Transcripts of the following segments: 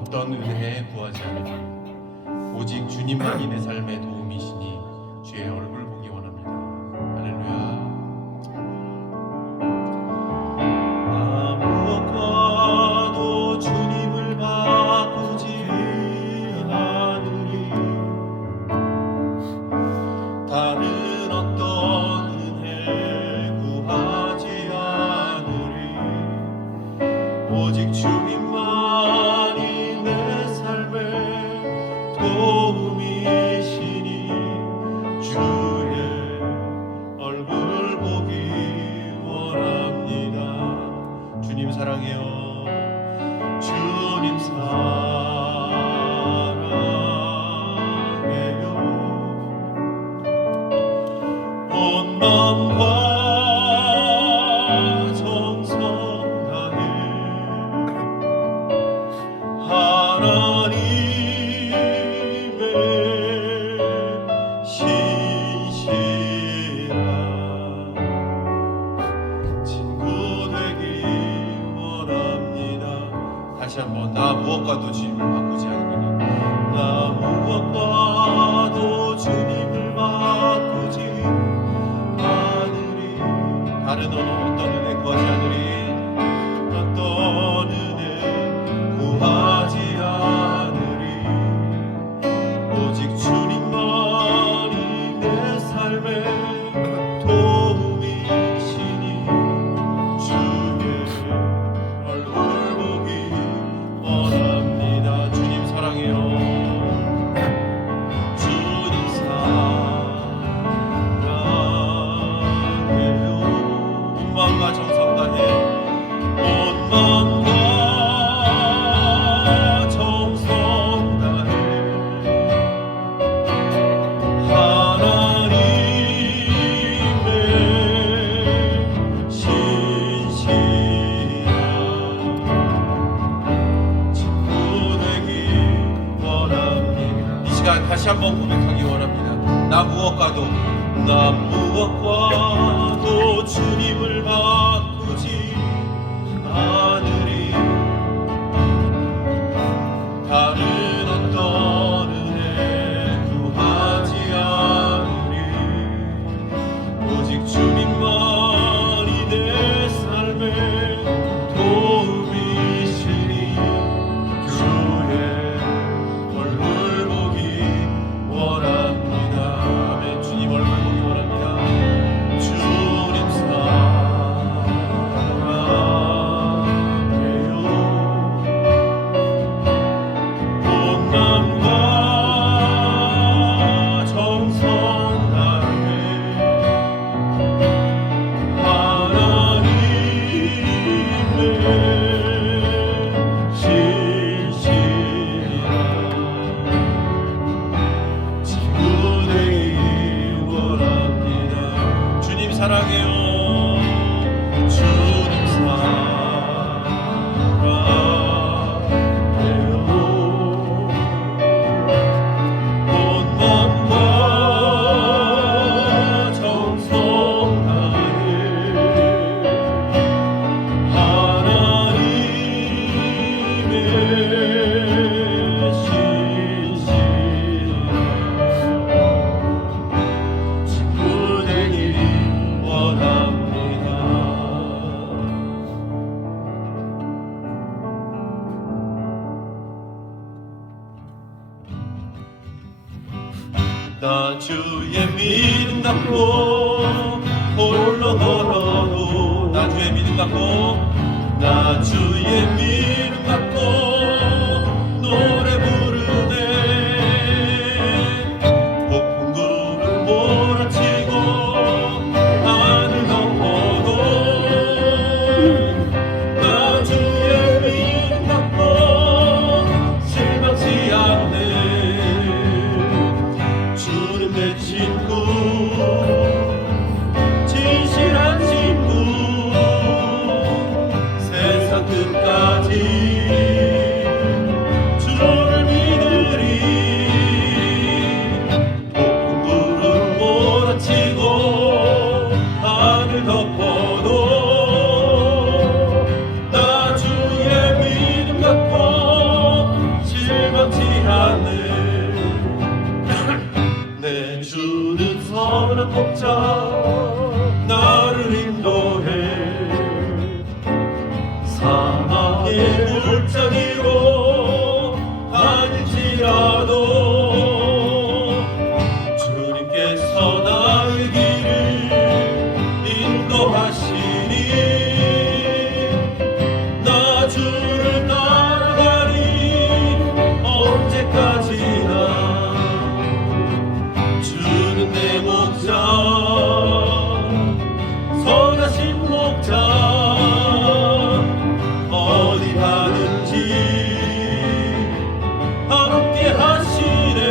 어떤 은혜에 구하지 않으리. 오직 주님만이 내 삶의 도움이시니 주의 얼굴 보기 원합니다. 할렐루야. 나 무엇과도 주님을 바꾸지 않으리. 다른 어떤 은혜 구하지 않으리. 오직 주님만이 내 삶의 도움이시니 주의 얼굴 보기 원합니다. 주님 사랑해요. 주님 사랑해요. 온 마음과 정성 다해 하나님의 신실한 친구 되기 원합니다. 다시 한번 나 무엇과도 주님을 바꾸지 않으니. 나 무엇과도 주님을 바꾸지 않으리. 다른 어떤 은혜 구하지 않으리. 어떤 은혜 구하지 않으리. 오직 주님만이 내 삶의 도움이시니 주의 얼굴 보기 원합니다. 주님 사랑해요. 주님 사랑해요. 온 마음과 정성 다해 온 마음과 정성 다해 하나님의 신실한 친구 되기 원합니다. 이 시간 다시 한번 고백하기 원합니다. 나 무엇과도 주님을 바꾸지 않으리. 다른 어떤 은혜 구하지 않으리. 오직 주님만이 내 삶의 도움이시니 주의 얼굴 보기 원합니다. 아멘. 주님 얼굴 보기 원합니다. 주님 사랑해요. 온 마음과 정성 다해 하나님의 신실한 친구 되기 원합니다. 주님 사랑해요. 주님 사랑해요. 온 마음과 정성 다해 하나님의 신실한 친구 되기 원합니다. 나 주의 믿음 갖고 홀로 걸어도 나 주의 믿음 갖고 나 주의 믿음 갖고 노래 부르네. 폭풍 구름 몰아치고 하늘 덮어도 나 주의 믿음 갖고 실망치 않네. 주는 내 친구 진실한 친구 세상 끝까지 사망의 골짜기로 다닐지라도 주님께서 나의 길을 인도하시니 나 주를 따라가리 언제까지나 주는 내 목자 선하신 목자 어디 가든지 함께 하시네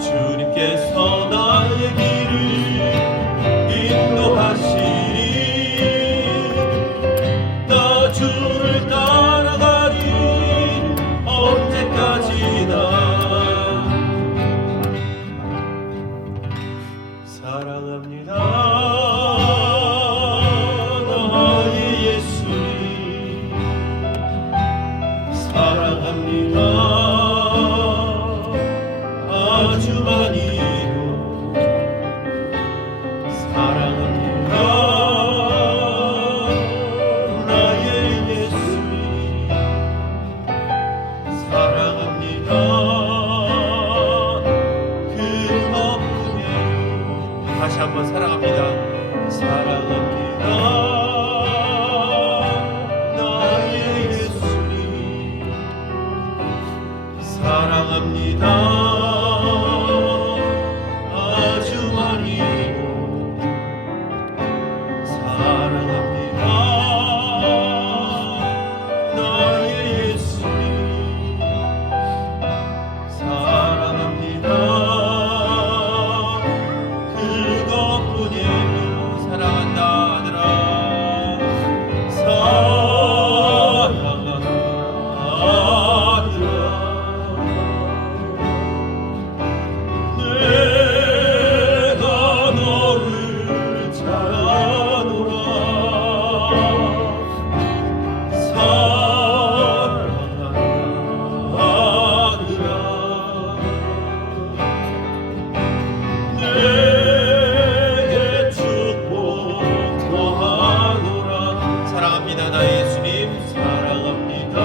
주님께서 나의 길을 인도하시니 나 주를 따라가리 언제까지나 사랑합니다 나의 예수님 사랑합니다 아주 많이요 사랑합니다 나의 예수님 사랑합니다 그것뿐이에요 다시 한번 사랑합니다 사랑합니다 나의 예수님 사랑합니다 아주 많이요 사랑합니다 나의 예수님 사랑합니다 그것뿐이에요 사랑한다 아들아 사랑한다 아들아 내가 너를 잘 아노라 사랑한다 아들아 내게 축복 더하노라 사랑합니다 나의 예수님 사랑합니다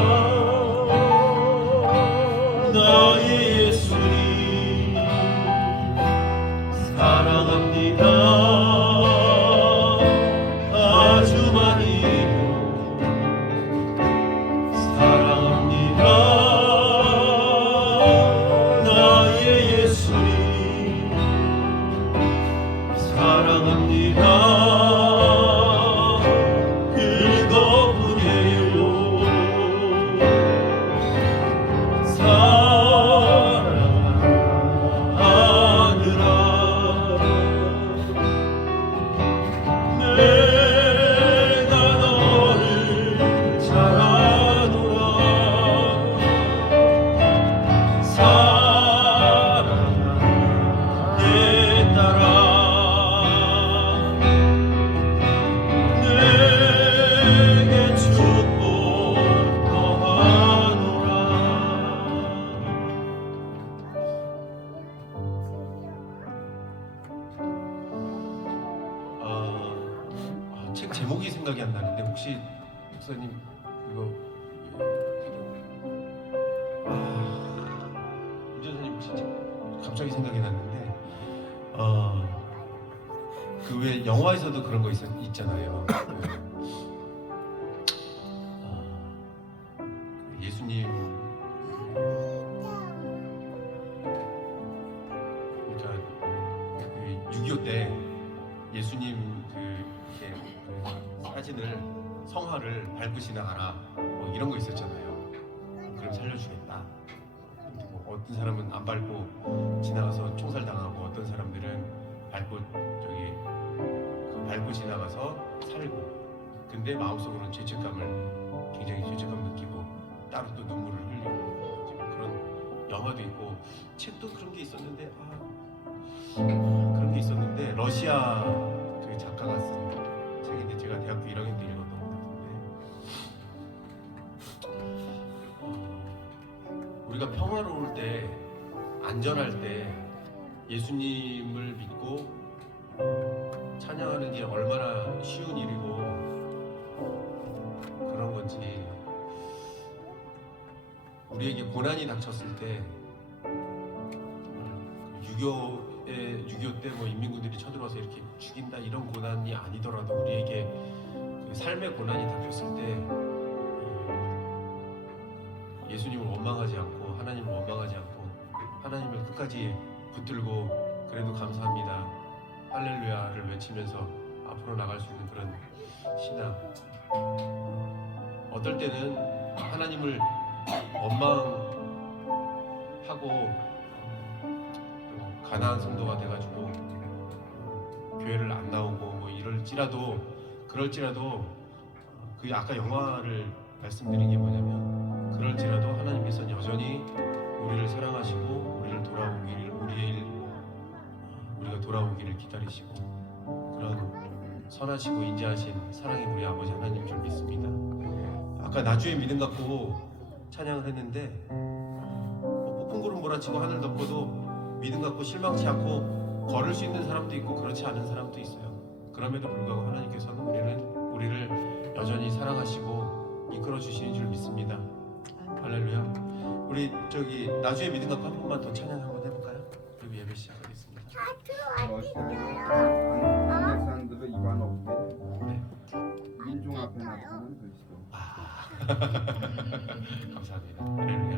나의 예수님 사랑합니다 아주 많이요 사랑합니다 나의 예수님 사랑합니다 그것뿐이에요 사랑한다 아들아 내가 너를 잘 아노라 사랑한다 내 딸아 내게 축복 더하노라 책 제목이 생각이 안 나는데 혹시 목사님 그거 운전사님 혹시 갑자기 생각이 났는데 그 왜 영화에서도 그런 거 있잖아요. 예수님 그러니까 6.25 때 예수님 이렇게 사진을 성화를 밟으시나 알아 뭐 이런 거 있었잖아요. 그럼 살려주겠다. 뭐 어떤 사람은 안 밟고 지나가서 총살 당하고 어떤 사람들은 밟고 밟고 지나가서 살고 근데 마음속으로는 굉장히 죄책감 느끼고 따로 또 눈물을 흘리고 그런 영화도 있고 책도 그런 게 있었는데 그런 게 있었는데 러시아 그 작가가 쓴 책인데 제가 대학교 1학년 때 읽었던 것 같은데 우리가 평화로울 때 안전할 때 예수님을 믿고 찬양하는 게 얼마나 쉬운 일이고 우리에게 고난이 닥쳤을 때 6.25 때 뭐 인민군들이 쳐들어와서 이렇게 죽인다 이런 고난이 아니더라도 우리에게 그 삶의 고난이 닥쳤을 때 예수님을 원망하지 않고 하나님을 원망하지 않고 하나님을 끝까지 붙들고 그래도 감사합니다 할렐루야를 외치면서 앞으로 나갈 수 있는 그런 신앙. 어떨 때는 하나님을 원망하고 가난한 성도가 돼가지고 교회를 안 나오고 뭐 그럴지라도 그 아까 영화를 말씀드린 게 뭐냐면 그럴지라도 하나님께서는 여전히 우리를 사랑하시고 우리가 돌아오기를 기다리시고 그런 선하시고 인자하신 사랑의 우리 아버지 하나님 줄 믿습니다. 아까 나주의 믿음 갖고 찬양을 했는데 폭풍 구름 몰아치고 하늘 덮어도 믿음 갖고 실망치 않고 걸을 수 있는 사람도 있고 그렇지 않은 사람도 있어요. 그럼에도 불구하고 하나님께서는 우리를 여전히 사랑하시고 이끌어 주시는 줄 믿습니다. 할렐루야. 우리 나주의 믿음 갖고 한 번만 더 찬양 한번 해볼까요? 그리고 예배 시작하겠습니다. 사람들은 입안 없대. 네. 민중 앞에 나타나는 그리스도. 감사합니다. 할렐루야.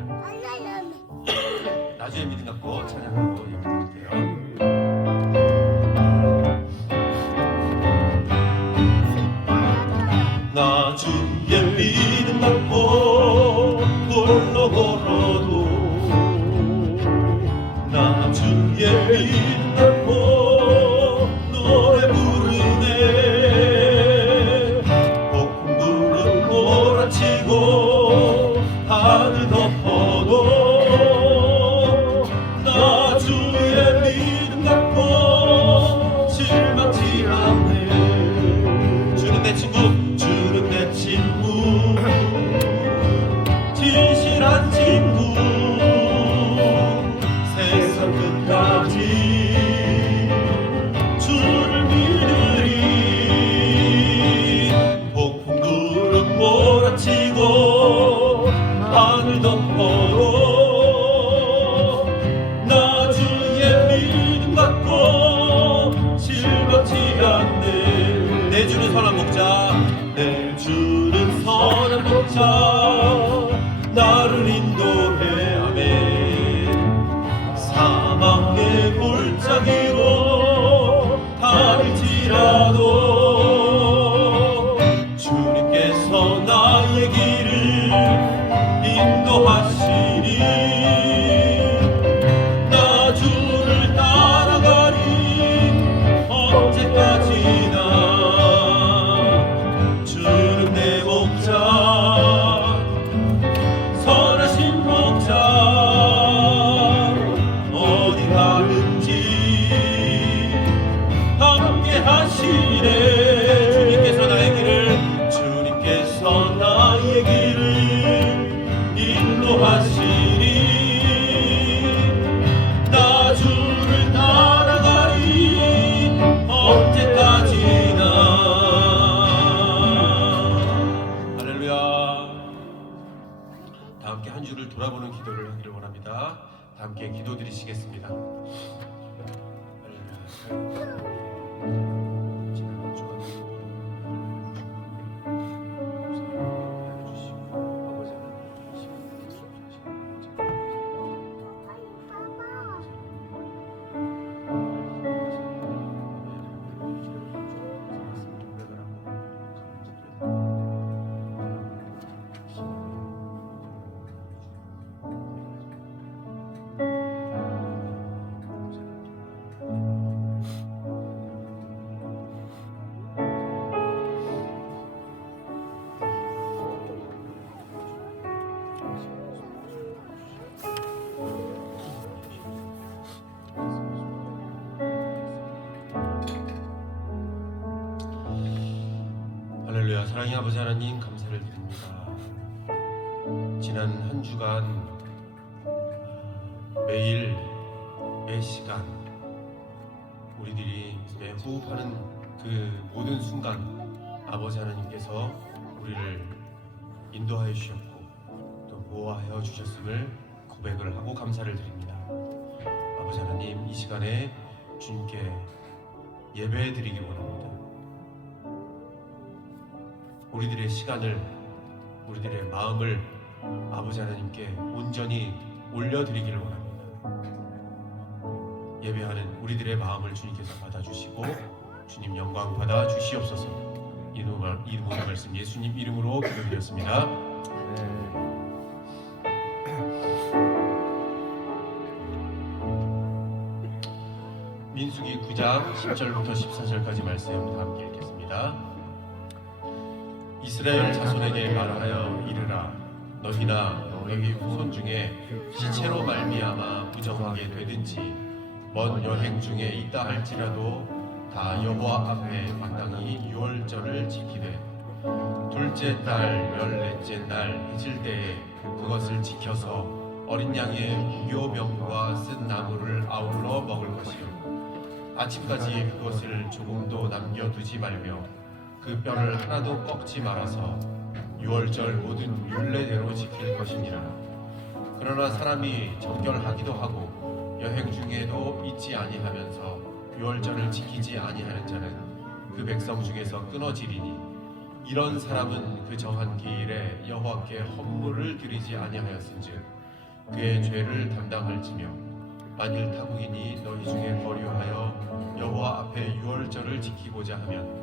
나주의 믿음 갖고 찬양하고 예배 드릴게요. 나주의 믿음 갖고 홀로 걸어도 나주의 믿음 갖고 노래 부르네 폭풍 구름 몰아치고 하늘 덮어도 나주의 믿음 갖고 실망치 않네. 주는 내 친구 진실한 친구 세상 끝까지 주를 믿으리. 폭풍 구름 몰아치고 하늘 덮어도 나주의 믿음 갖고 실망치 않네. 내 주는 선한 목자 내 주는 선한 목자 나를 인도해. 아멘. 사망의 골짜기로 다닐지라도 주님께서 나의 길을 인도하시니 나 주를 따라가리 언제까지나. 주는 내 목자 선하신 목자 어디 가든지 함께 하시네. 주님께서 나의 길을 인도하시니 나 주를 따라가리 언제까지나. 할렐루야. 다 함께 한 주를 돌아보는 기도를 하기를 원합니다. 다 함께 기도 드리시겠습니다. 할렐루야. 지난 한 주간 알려주시고 아버지 하나님 할렐루야. 사랑의 아버지 하나님 감사를 드립니다. 지난 한 주간 매일 매 시간 우리들이 매 호흡하는 그 모든 순간 아버지 하나님께서 우리를 인도하여 주셨고 또 보호하여 주셨음을 고백을 하고 감사를 드립니다. 아버지 하나님, 이 시간에 주님께 예배 드리기 원합니다. 우리들의 시간을, 우리들의 마음을 아버지 하나님께 온전히 올려드리기를 원합니다. 예배하는 우리들의 마음을 주님께서 받아주시고 주님 영광 받아 주시옵소서. 이 모든 말씀 예수님 이름으로 기도드렸습니다. 민수기 9장 10절부터 14절까지 말씀 다 함께 읽겠습니다. 이스라엘 자손에게 말하여 이르라. 너희나 너희 후손 중에 시체로 말미암아 부정하게 되든지 먼 여행 중에 있다 할지라도 다 여호와 앞에 마땅히 유월절을 지키되 둘째 달 14째 날 해질 때에 그것을 지켜서 어린 양의 무교병과 쓴 나무를 아울러 먹을 것이요 아침까지 그것을 조금도 남겨두지 말며 그 뼈를 하나도 꺾지 말아서 유월절 모든 율례대로 지킬 것이니라. 그러나 사람이 정결하기도 하고 여행 중에도 잊지 아니하면서 유월절을 지키지 아니하는 자는 그 백성 중에서 끊어지리니 이런 사람은 그 정한 기일에 여호와께 헌물을 드리지 아니하였은즉 그의 죄를 담당할지며 만일 타국인이 너희 중에 거류하여 여호와 앞에 유월절을 지키고자 하면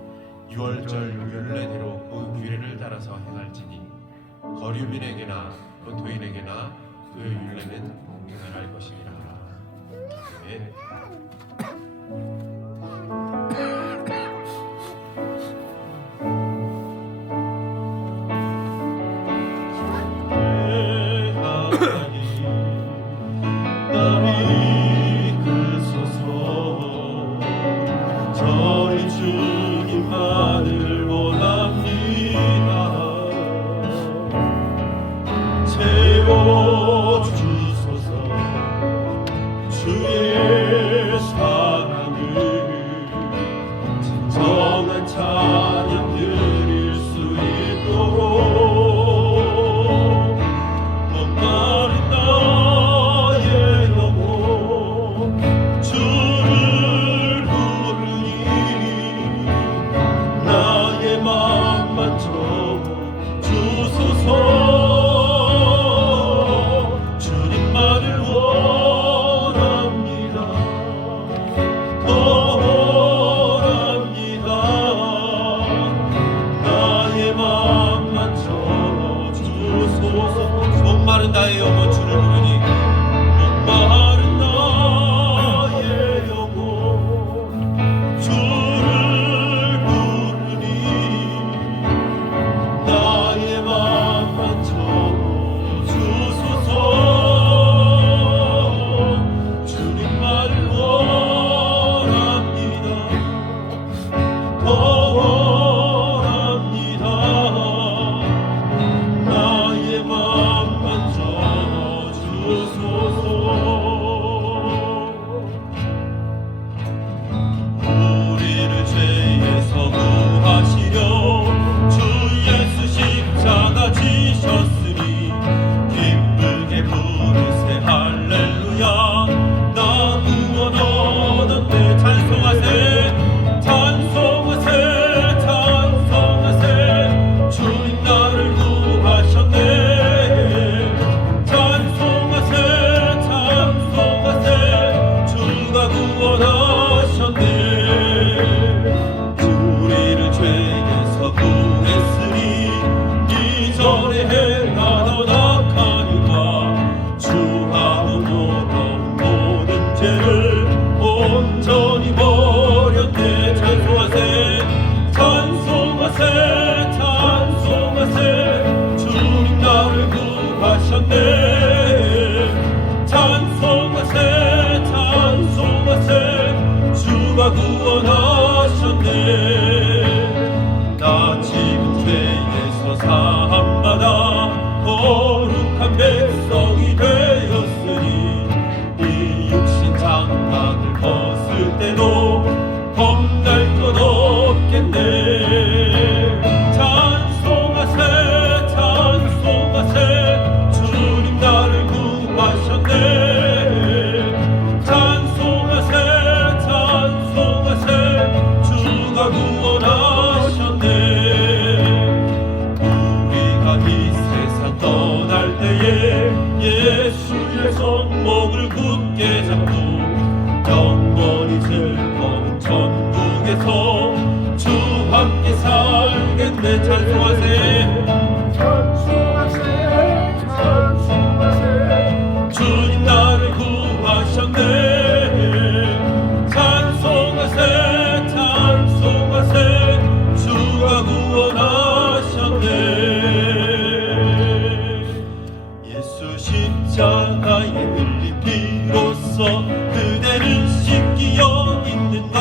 유월절 율례대로 그 규례를 따라서 행할지니 거류민에게나 본토인에게나 그 율례는 동일할 것이니라. 네. 목마른 나의 영혼 주를 부르니 목마른 나의 영혼 주를 부르니 나의 맘 만져 주소서. 주님만을 원합니다. 더 원합니다. 나의 맘 만져 주소서. 우리를 죄에서 구하시려 주 예수 십자가 지셨으니 기쁘게 부르세 할렐루야. 나 구원 얻었네. 찬송하세 찬송하세 찬송하세. 주님 나를 구하셨네. 찬송하세 찬송하세. 주가 구원하셨네. 우리를 죄에서 구했으니 이전에 행하던 악한 일과 주하고 모든 모든 죄를 온전히 버렸네. 찬송하세 찬송하세 찬송하세. 주님 나를 구하셨네. 찬송하세 찬송하세. 주가 구원하셨네. 나 지금 죄에서 사함받아 거룩한 백성이 되었으니 이 육신 장막을 벗을 때도 겁날 것 없겠네. 찬송하세 찬송하세. 주 이 세상 떠날 때에 예수의 손목을 굳게 잡고 영원히 즐거운 천국에서 주 함께 살겠네. 찬송하세 찬송하세 찬송하세 주님 나를 구하셨네. 찬송하세 찬송하세 주가 구원하셨네. 예수 십자가에 흘린 피로써 그대를 씻기어 있는가.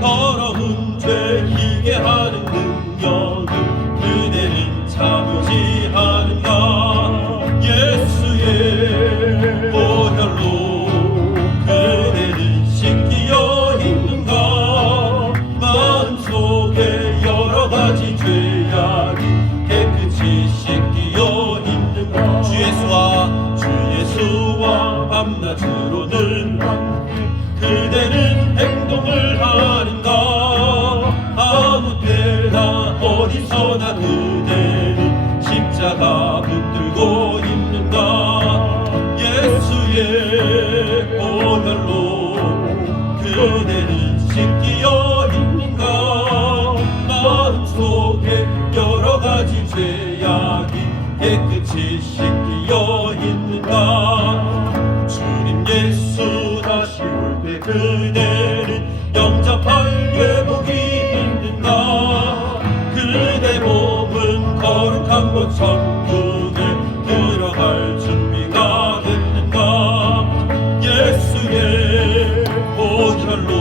더러운 죄 희게 하는 능력을 그대는 참으지 않은가. 예수의 보혈로 그대는 씻기어 있는가. 마음속에 여러 가지 죄악이 깨끗이 씻기어 있는가. 주 예수와 밤낮으로는 그대는 행동을 하는가. 아무 때나 어디서나 그대는 십자가 붙들고 있는가. 예수의 보혈로 그대는 씻기어 있는가. 마음속에 여러 가지 죄악이 깨끗이 씻기어 있는가. 주님 예수 다시 올 때 그대는 영접할 예복이 있는가. 그대 몸은 거룩한 곳 천국에 들어갈 준비가 됐는가. 예수의 보혈로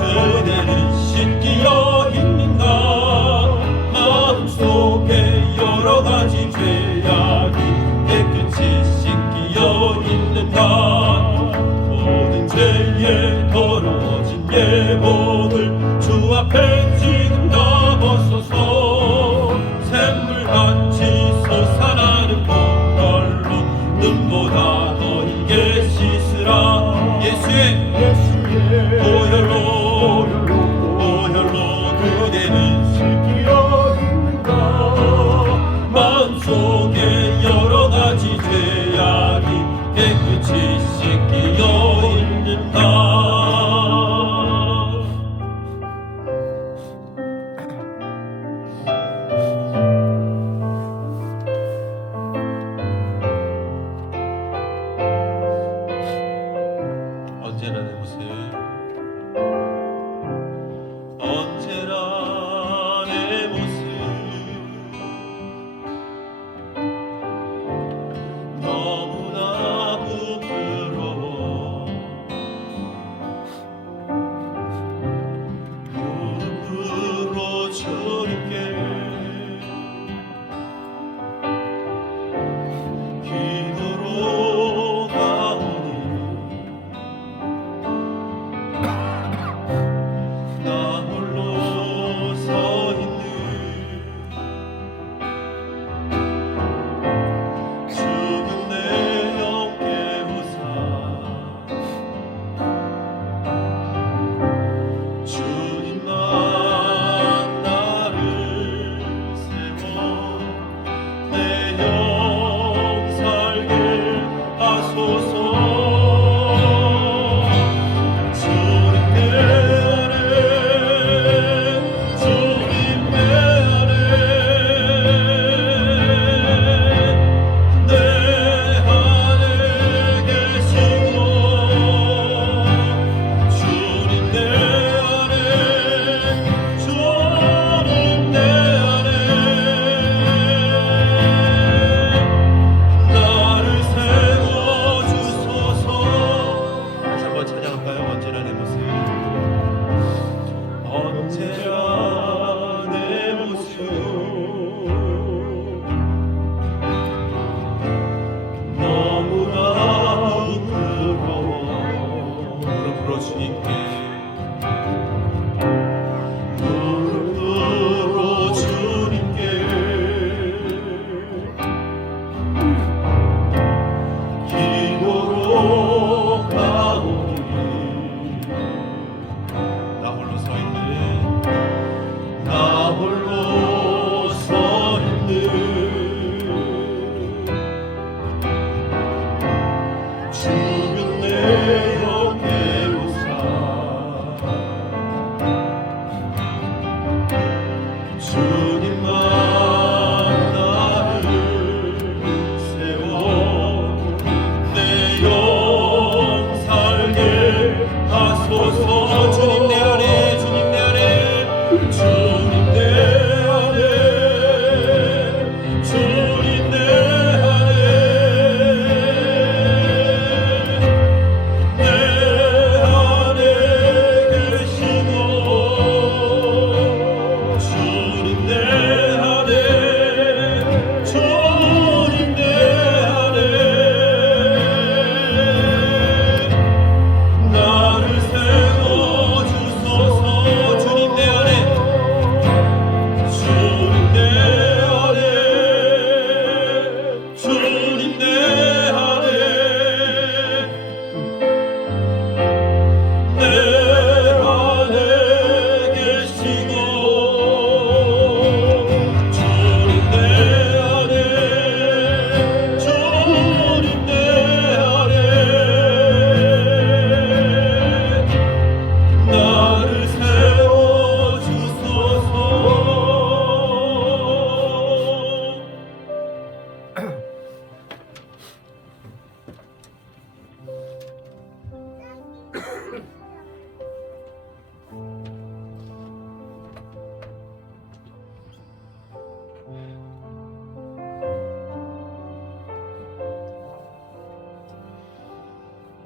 그대는 씻기어 있는가. 마음속에 여러 가지 죄악이 깨끗이 씻기어 있는가. 모든 죄에 더러워진 예복을 주 앞에 지금 다 벗어서 샘물같이 솟아나는 보혈로 눈보다 더 희게 씻으라. 예수의 보혈로 그대는 씻기어 있는가. 마음속에 여러 가지 죄악이 깨끗이 씻기어 있는가.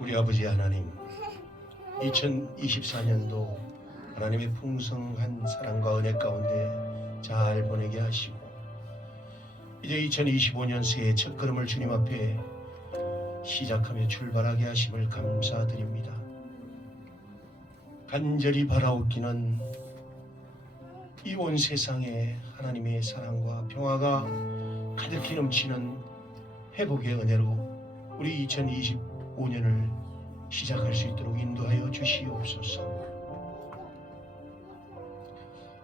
우리 아버지 하나님, 2024년도 하나님의 풍성한 사랑과 은혜 가운데 잘 보내게 하시고, 이제 2025년 새해 첫걸음을 주님 앞에 시작하며 출발하게 하심을 감사드립니다. 간절히 바라옵기는 이 온 세상에 하나님의 사랑과 평화가 가득히 넘치는 회복의 은혜로 우리 2025년을 시작할 수 있도록 인도하여 주시옵소서.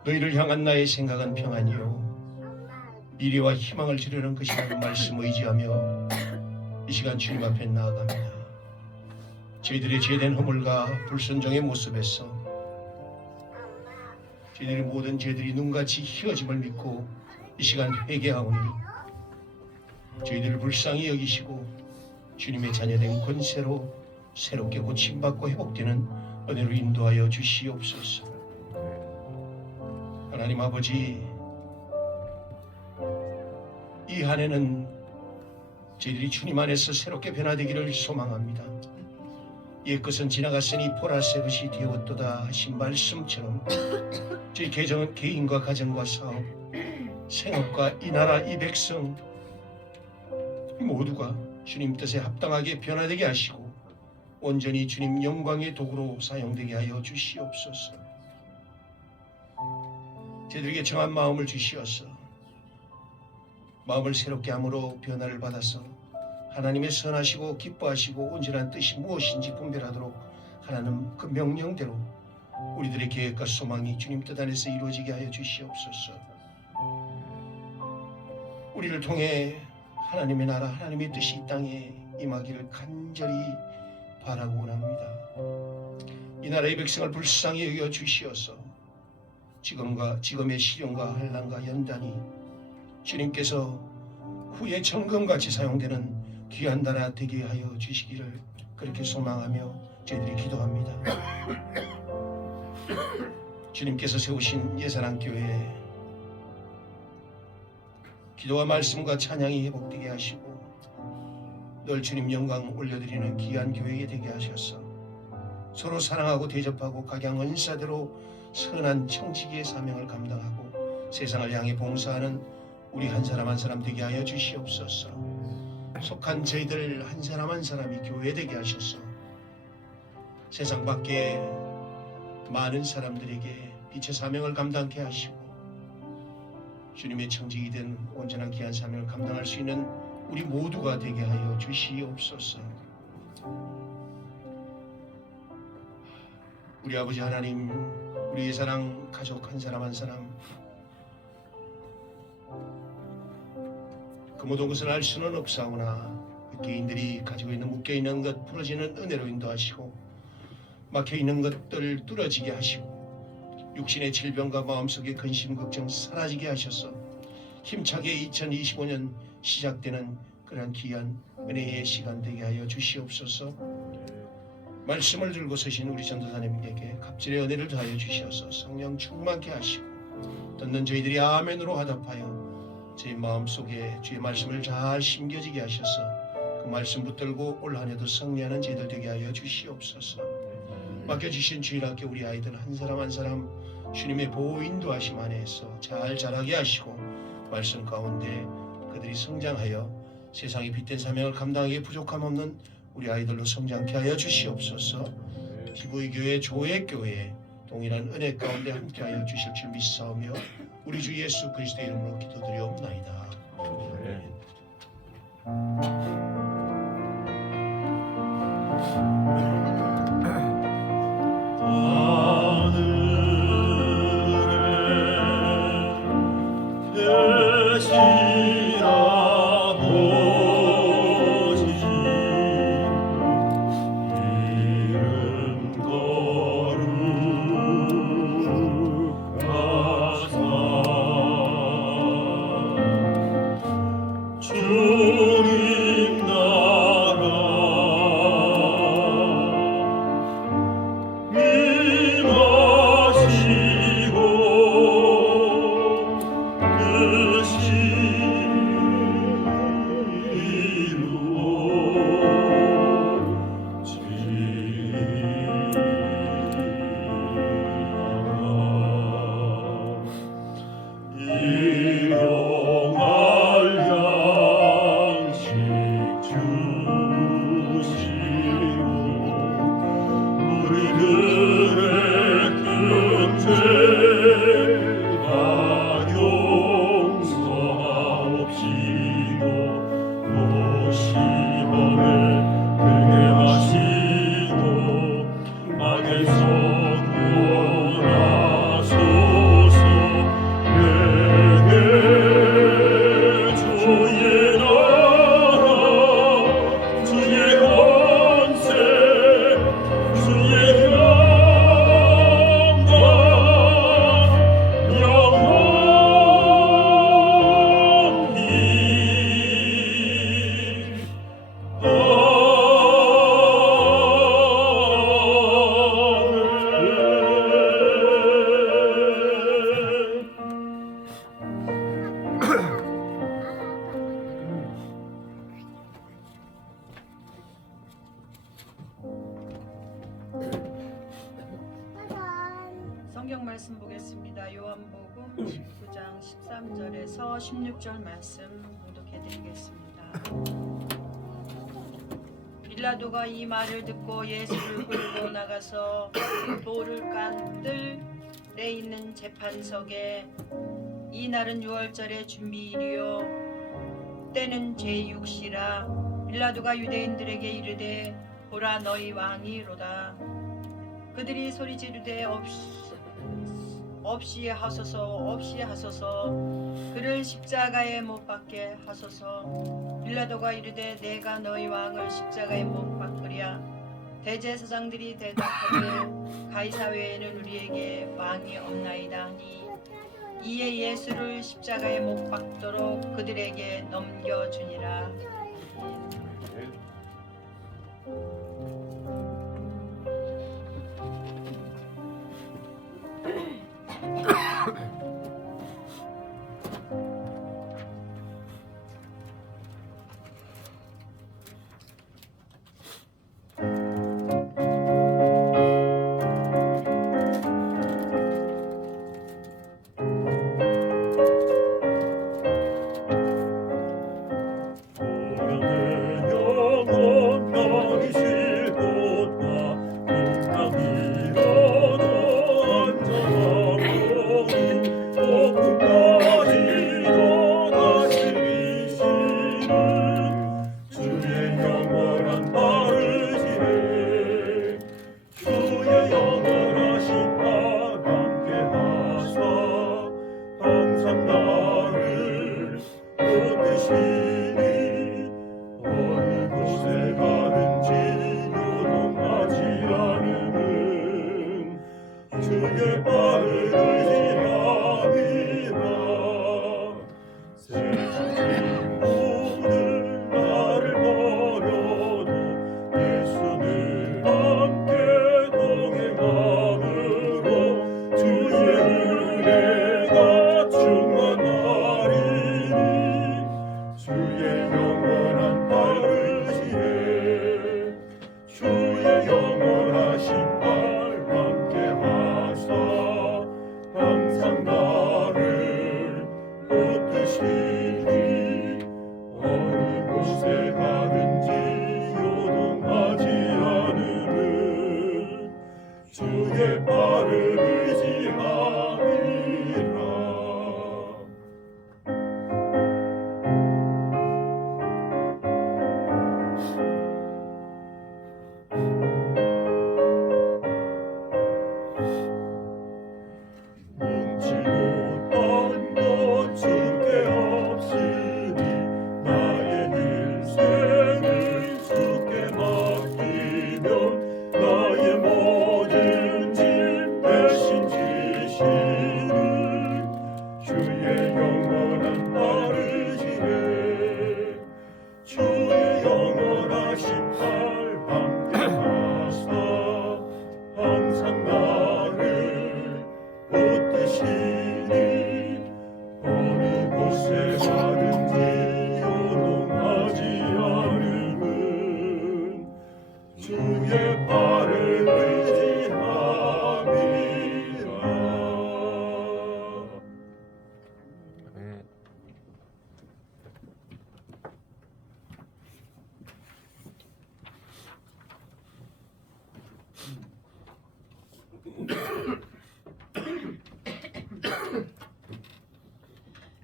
너희를 향한 나의 생각은 평안이요 미래와 희망을 주려는 것이라는 말씀 의지하며 이 시간 주님 앞에 나아갑니다. 저희들의 죄된 허물과 불순종의 모습에서 저희들의 모든 죄들이 눈같이 희어짐을 믿고 이 시간 회개하오니 저희들을 불쌍히 여기시고 주님의 자녀된 권세로 새롭게 고침받고 회복되는 은혜로 인도하여 주시옵소서. 하나님 아버지, 이 한 해는 저희들이 주님 안에서 새롭게 변화되기를 소망합니다. 옛것은 지나갔으니 보라 새 것이 되었도다 하신 말씀처럼 저희 개인과 가정과 사업, 생업과 이 나라 이 백성 모두가 주님 뜻에 합당하게 변화되게 하시고 온전히 주님 영광의 도구로 사용되게 하여 주시옵소서. 저희들에게 정한 마음을 주시어서 마음을 새롭게 함으로 변화를 받아서 하나님의 선하시고 기뻐하시고 온전한 뜻이 무엇인지 분별하도록 하라는 그 명령대로 우리들의 계획과 소망이 주님 뜻 안에서 이루어지게 하여 주시옵소서. 우리를 통해 하나님의 나라, 하나님의 뜻이 이 땅에 임하기를 간절히 바라고 원합니다. 이 나라의 백성을 불쌍히 여겨 주시어서 지금의 시련과 환난과 연단이 주님께서 후에 정금같이 사용되는 귀한 나라 되게 하여 주시기를 그렇게 소망하며 저희들이 기도합니다. 주님께서 세우신 예산왕교회 기도와 말씀과 찬양이 회복되게 하시고 늘 주님 영광 올려드리는 귀한 교회에 되게 하셔서 서로 사랑하고 대접하고 각양 은사대로 선한 청지기의 사명을 감당하고 세상을 향해 봉사하는 우리 한 사람 한 사람 되게 하여 주시옵소서. 속한 저희들 한 사람 한 사람이 교회 되게 하셔서 세상 밖에 많은 사람들에게 빛의 사명을 감당케 하시고 주님의 청직이 된 온전한 귀한 사명을 감당할 수 있는 우리 모두가 되게 하여 주시옵소서. 우리 아버지 하나님, 우리의 사랑 가족 한 사람 한 사람 그 모든 것을 알 수는 없사오나 개인들이 가지고 있는 묶여있는 것 풀어지는 은혜로 인도하시고 막혀있는 것들 뚫어지게 하시고 육신의 질병과 마음속의 근심 걱정 사라지게 하셔서 힘차게 2025년 시작되는 그러한 귀한 은혜의 시간 되게 하여 주시옵소서. 말씀을 들고 서신 우리 전도사님에게 갑절의 은혜를 더하여 주셔서 성령 충만케 하시고 듣는 저희들이 아멘으로 화답하여 제 마음속에 주의 말씀을 잘 심겨지게 하셔서 그 말씀 붙들고 올 한해도 승리하는 저희들 되게 하여 주시옵소서. 맡겨주신 주일학교 우리 아이들 한 사람 한 사람 주님의 보호 인도하심 안에서 잘 자라게 하시고 말씀 가운데 그들이 성장하여 세상의 빛된 사명을 감당하기에 부족함 없는 우리 아이들로 성장케 하여 주시옵소서. 기부의 교회, 조의 교회 동일한 은혜 가운데 함께하여 주실 줄 믿사오며 우리 주 예수 그리스도의 이름으로 기도드리옵나이다. 말씀 보겠습니다. 요한복음 19장 13절에서 16절 말씀 교독해드리겠습니다. 빌라도가 이 말을 듣고 예수를 끌고 나가서 돌을 깐 뜰에 있는 재판석에 이 날은 유월절의 준비일이요 때는 제6시라 빌라도가 유대인들에게 이르되 보라 너희 왕이로다. 그들이 소리 지르되 없이 하소서 그를 십자가에 못 박게 하소서. 빌라도가 이르되 내가 너희 왕을 십자가에 못 박으랴. 대제사장들이 대답하되 가이사 외에는 우리에게 왕이 없나이다 하니 이에 예수를 십자가에 못 박도록 그들에게 넘겨주니라.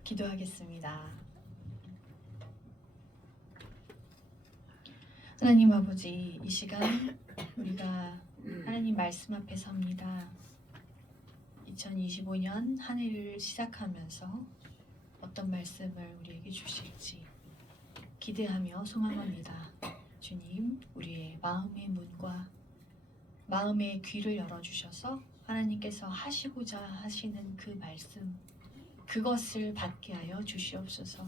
기도하겠습니다. 하나님 아버지, 이 시간 우리가 하나님 말씀 앞에 섭니다. 2025년 한 해를 시작하면서 어떤 말씀을 우리에게 주실지 기대하며 소망합니다. 주님, 우리의 마음의 문과 마음의 귀를 열어주셔서 하나님께서 하시고자 하시는 그 말씀, 그것을 받게 하여 주시옵소서.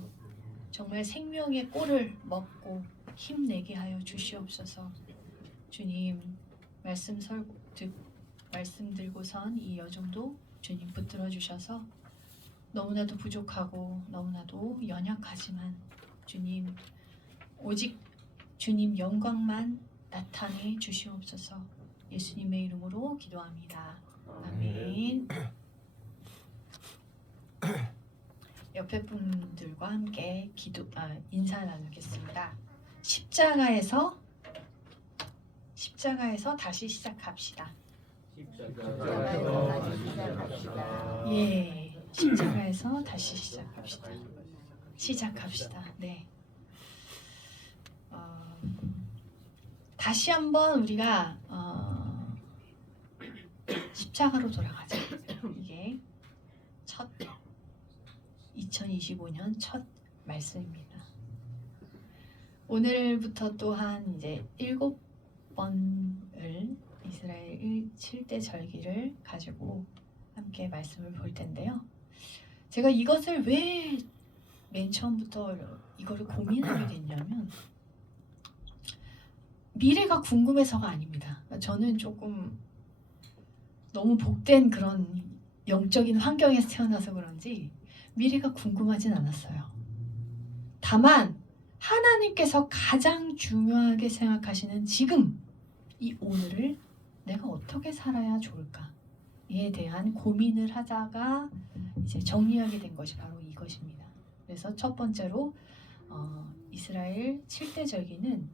정말 생명의 꼴을 먹고 힘내게 하여 주시옵소서. 주님, 말씀 들고선 이 여정도 주님 붙들어 주셔서 너무나도 부족하고 너무나도 연약하지만 주님, 오직 주님 영광만 나타내 주시옵소서. 예수님의 이름으로 기도합니다. 아멘. 옆에 분들과 함께 인사 나누겠습니다. 십자가에서 다시 시작합시다. 예, 십자가에서 다시 시작합시다. 네. 다시 한번 우리가 십자가로 돌아가자. 이게 2025년 첫 말씀입니다. 오늘부터 또한 이제 7번을 이스라엘 7대 절기를 가지고 함께 말씀을 볼 텐데요. 제가 이것을 왜 맨 처음부터 이거를 고민하게 됐냐면 미래가 궁금해서가 아닙니다. 저는 조금 너무 복된 그런 영적인 환경에서 태어나서 그런지 미래가 궁금하진 않았어요. 다만 하나님께서 가장 중요하게 생각하시는 지금 이 오늘을 내가 어떻게 살아야 좋을까에 대한 고민을 하다가 이제 정리하게 된 것이 바로 이것입니다. 그래서 첫 번째로 이스라엘 7대 절기는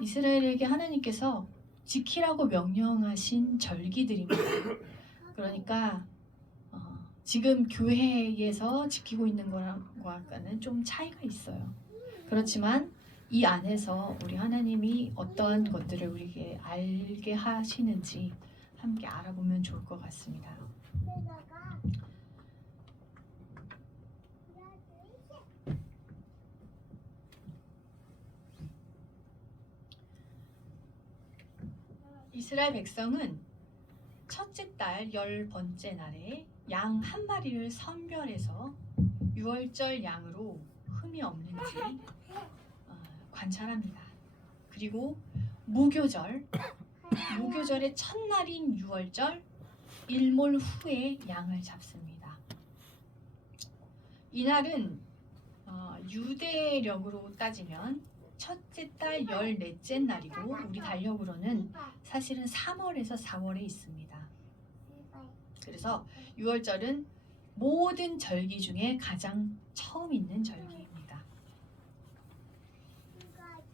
이스라엘에게 하나님께서 지키라고 명령하신 절기들입니다. 그러니까 지금 교회에서 지키고 있는 거랑과는 좀 차이가 있어요. 그렇지만 이 안에서 우리 하나님이 어떠한 것들을 우리에게 알게 하시는지 함께 알아보면 좋을 것 같습니다. 이스라엘 백성은 첫째 달 10번째 날에 양 한 마리를 선별해서 유월절 양으로 흠이 없는지 관찰합니다. 그리고 무교절의 첫날인 유월절 일몰 후에 양을 잡습니다. 이날은 유대력으로 따지면 첫째 달 14째 날이고 우리 달력으로는 사실은 3월에서 4월에 있습니다. 그래서 유월절은 모든 절기 중에 가장 처음 있는 절기입니다.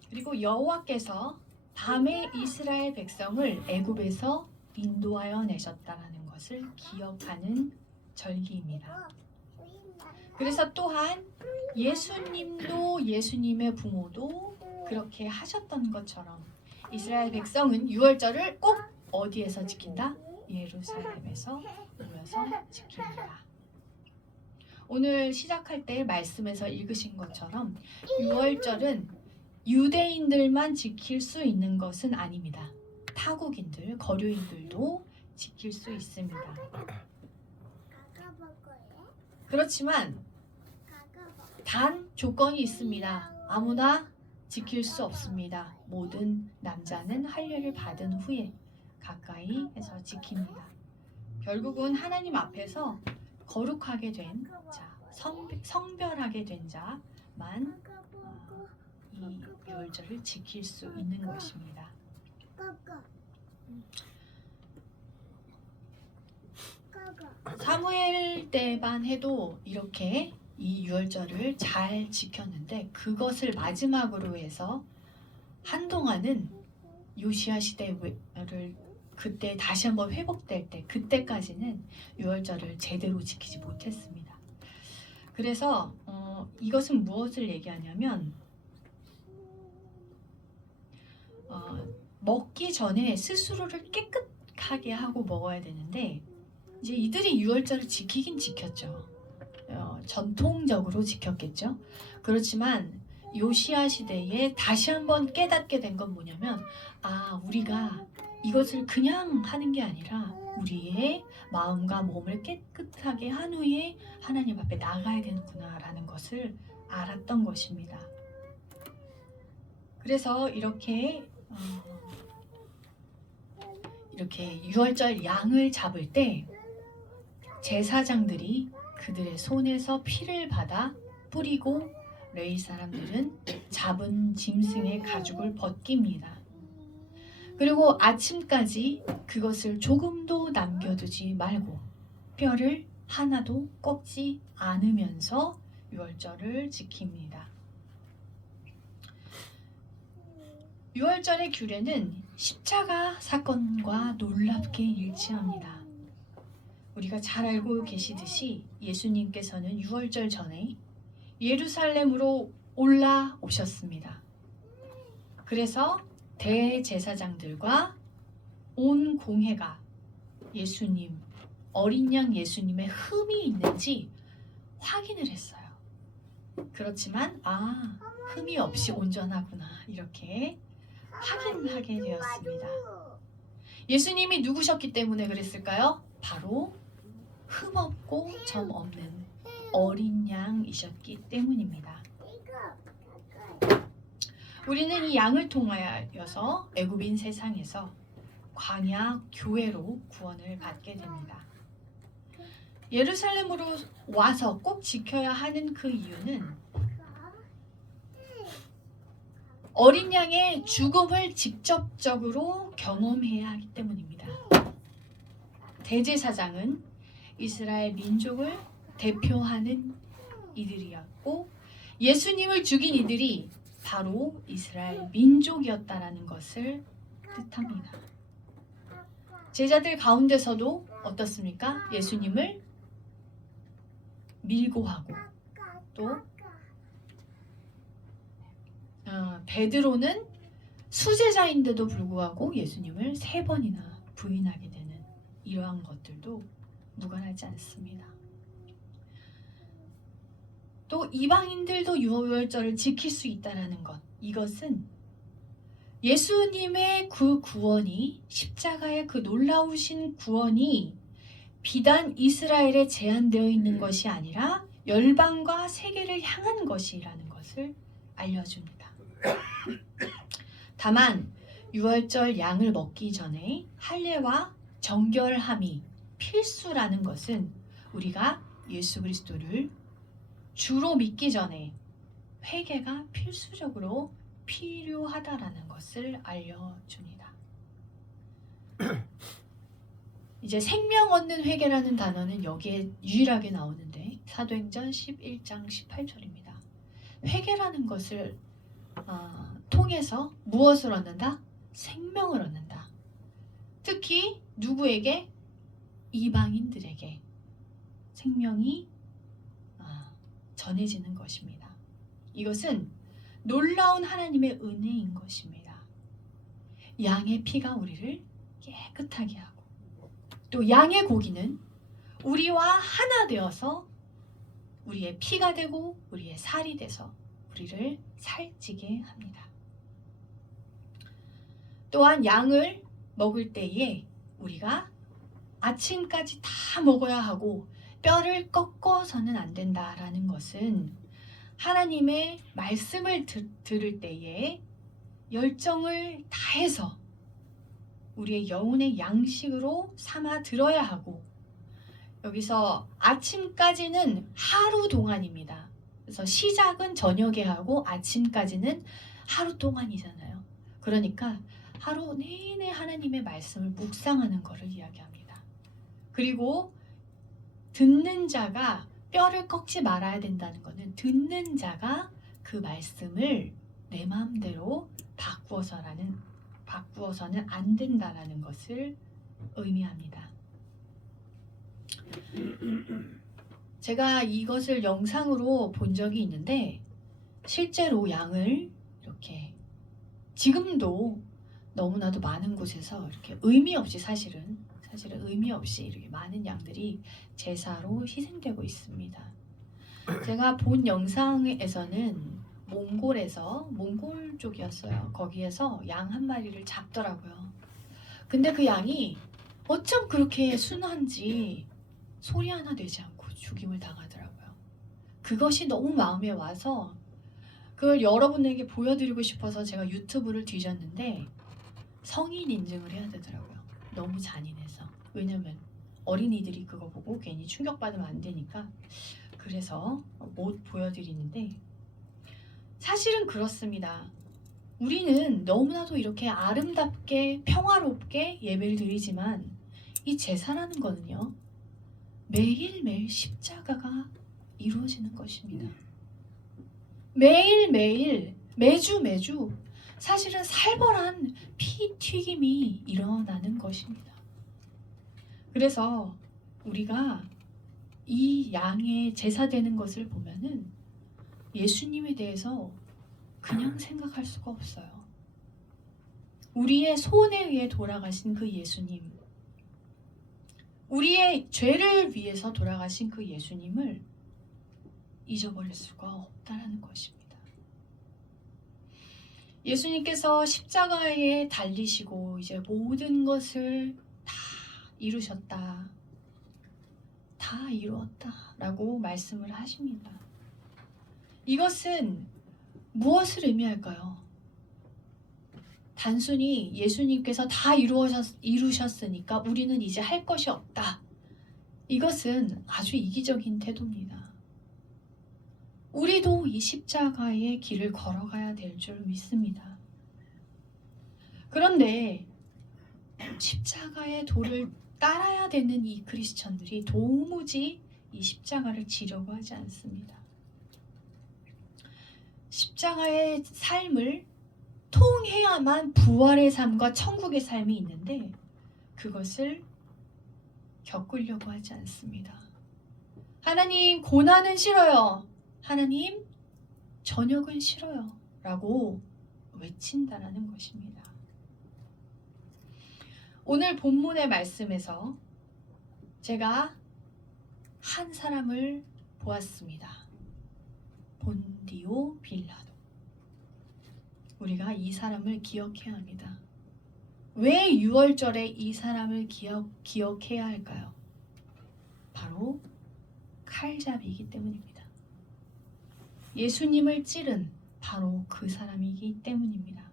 그리고 여호와께서 밤에 이스라엘 백성을 애굽에서 인도하여 내셨다라는 것을 기억하는 절기입니다. 그래서 또한 예수님도 예수님의 부모도 그렇게 하셨던 것처럼 이스라엘 백성은 유월절을 꼭 어디에서 지킨다? 예루살렘에서 모여서 지킵니다. 오늘 시작할 때 말씀에서 읽으신 것처럼 유월절은 유대인들만 지킬 수 있는 것은 아닙니다. 타국인들, 거류인들도 지킬 수 있습니다. 그렇지만 단 조건이 있습니다. 아무나 지킬 수 없습니다. 모든 남자는 할례를 받은 후에 가까이 해서 지킵니다. 결국은 하나님 앞에서 거룩하게 된 자, 성별하게 된 자만 이 유월절을 지킬 수 있는 것입니다. 사무엘 때만 해도 이렇게 이 유월절을 잘 지켰는데 그것을 마지막으로 해서 한동안은 요시야 시대를 그때 다시 한번 회복될 때 그때까지는 유월절을 제대로 지키지 못했습니다. 그래서 이것은 무엇을 얘기하냐면 먹기 전에 스스로를 깨끗하게 하고 먹어야 되는데 이제 이들이 유월절을 지키긴 지켰죠. 전통적으로 지켰겠죠. 그렇지만 요시야 시대에 다시 한번 깨닫게 된 건 뭐냐면 우리가 이것을 그냥 하는 게 아니라 우리의 마음과 몸을 깨끗하게 한 후에 하나님 앞에 나가야 되는구나 라는 것을 알았던 것입니다. 그래서 이렇게 유월절 양을 잡을 때 제사장들이 그들의 손에서 피를 받아 뿌리고 레위 사람들은 잡은 짐승의 가죽을 벗깁니다. 그리고 아침까지 그것을 조금도 남겨두지 말고 뼈를 하나도 꺾지 않으면서 유월절을 지킵니다. 유월절의 규례는 십자가 사건과 놀랍게 일치합니다. 우리가 잘 알고 계시듯이 예수님께서는 유월절 전에 예루살렘으로 올라오셨습니다. 그래서 대제사장들과 온 공회가 예수님, 어린 양 예수님의 흠이 있는지 확인을 했어요. 그렇지만 흠이 없이 온전하구나 이렇게 확인하게 되었습니다. 예수님이 누구셨기 때문에 그랬을까요? 바로 흠 없고 점 없는 어린 양이셨기 때문입니다. 우리는 이 양을 통하여서 애굽인 세상에서 광야 교회로 구원을 받게 됩니다. 예루살렘으로 와서 꼭 지켜야 하는 그 이유는 어린 양의 죽음을 직접적으로 경험해야 하기 때문입니다. 대제사장은 이스라엘 민족을 대표하는 이들이었고 예수님을 죽인 이들이 바로 이스라엘 민족이었다라는 것을 뜻합니다. 제자들 가운데서도 어떻습니까? 예수님을 밀고 하고 또 베드로는 수제자인데도 불구하고 예수님을 3번이나 부인하게 되는 이러한 것들도 무관하지 않습니다. 또 이방인들도 유월절을 지킬 수 있다는 것, 이것은 예수님의 그 구원이, 십자가의 그 놀라우신 구원이 비단 이스라엘에 제한되어 있는 것이 아니라 열방과 세계를 향한 것이라는 것을 알려줍니다. 다만 유월절 양을 먹기 전에 할례와 정결함이 필수라는 것은 우리가 예수 그리스도를 주로 믿기 전에 회개가 필수적으로 필요하다라는 것을 알려줍니다. 이제 생명 얻는 회개라는 단어는 여기에 유일하게 나오는데 사도행전 11장 18절입니다. 회개라는 것을 통해서 무엇을 얻는다? 생명을 얻는다. 특히 누구에게? 이방인들에게 생명이 전해지는 것입니다. 이것은 놀라운 하나님의 은혜인 것입니다. 양의 피가 우리를 깨끗하게 하고 또 양의 고기는 우리와 하나 되어서 우리의 피가 되고 우리의 살이 돼서 우리를 살찌게 합니다. 또한 양을 먹을 때에 우리가 아침까지 다 먹어야 하고 뼈를 꺾어서는 안 된다라는 것은 하나님의 말씀을 들을 때에 열정을 다해서 우리의 영혼의 양식으로 삼아 들어야 하고 여기서 아침까지는 하루 동안입니다. 그래서 시작은 저녁에 하고 아침까지는 하루 동안이잖아요. 그러니까 하루 내내 하나님의 말씀을 묵상하는 것을 이야기합니다. 그리고 듣는 자가 뼈를 꺾지 말아야 된다는 것은 듣는 자가 그 말씀을 내 마음대로 바꾸어서는 안 된다라는 것을 의미합니다. 제가 이것을 영상으로 본 적이 있는데 실제로 양을 이렇게 지금도 너무나도 많은 곳에서 이렇게 의미 없이 사실은 의미 없이 이렇게 많은 양들이 제사로 희생되고 있습니다. 제가 본 영상에서는 몽골 쪽이었어요. 거기에서 양 한 마리를 잡더라고요. 근데 그 양이 어쩜 그렇게 순한지 소리 하나 내지 않고 죽임을 당하더라고요. 그것이 너무 마음에 와서 그걸 여러분에게 보여드리고 싶어서 제가 유튜브를 뒤졌는데 성인 인증을 해야 되더라고요. 너무 잔인해서. 왜냐면 어린이들이 그거 보고 괜히 충격받으면 안 되니까 그래서 못 보여드리는데 사실은 그렇습니다. 우리는 너무나도 이렇게 아름답게 평화롭게 예배를 드리지만 이 제사라는 거는요, 매일매일 십자가가 이루어지는 것입니다. 매일매일 매주 사실은 살벌한 피 튀김이 일어나는 것입니다. 그래서 우리가 이 양의 제사되는 것을 보면은 예수님에 대해서 그냥 생각할 수가 없어요. 우리의 소원에 의해 돌아가신 그 예수님, 우리의 죄를 위해서 돌아가신 그 예수님을 잊어버릴 수가 없다라는 것입니다. 예수님께서 십자가에 달리시고 이제 모든 것을 다 이루셨다, 다 이루었다라고 말씀을 하십니다. 이것은 무엇을 의미할까요? 단순히 예수님께서 다 이루셨으니까 우리는 이제 할 것이 없다. 이것은 아주 이기적인 태도입니다. 우리도 이 십자가의 길을 걸어가야 될 줄 믿습니다. 그런데 십자가의 도를 따라야 되는 이 크리스천들이 도무지 이 십자가를 지려고 하지 않습니다. 십자가의 삶을 통해야만 부활의 삶과 천국의 삶이 있는데 그것을 겪으려고 하지 않습니다. 하나님, 고난은 싫어요. 하나님, 전역은 싫어요. 라고 외친다라는 것입니다. 오늘 본문의 말씀에서 제가 한 사람을 보았습니다. 본디오 빌라도. 우리가 이 사람을 기억해야 합니다. 왜 6월절에 이 사람을 기억해야 할까요? 바로 칼잡이이기 때문입니다. 예수님을 찌른 바로 그 사람이기 때문입니다.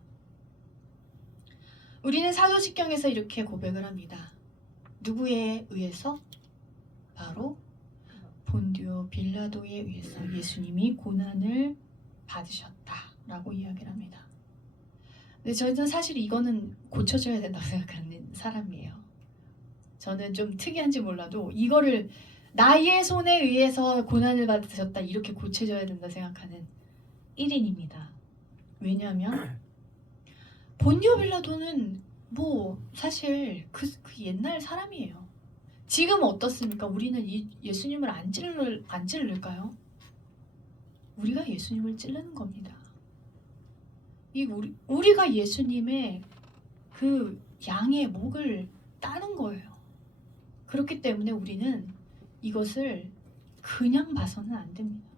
우리는 사도직경에서 이렇게 고백을 합니다. 누구에 의해서? 바로 본디오 빌라도에 의해서 예수님이 고난을 받으셨다라고 이야기를 합니다. 근데 저는 사실 이거는 고쳐져야 된다고 생각하는 사람이에요. 저는 좀 특이한지 몰라도 이거를 나의 손에 의해서 고난을 받으셨다 이렇게 고쳐져야 된다 생각하는 1인입니다. 왜냐하면 본디오 빌라도는 뭐 사실 그 옛날 사람이에요. 지금 어떻습니까? 우리는 예수님을 안 찌를까요? 우리가 예수님을 찌르는 겁니다. 우리가 예수님의 그 양의 목을 따는 거예요. 그렇기 때문에 우리는 이것을 그냥 봐서는 안 됩니다.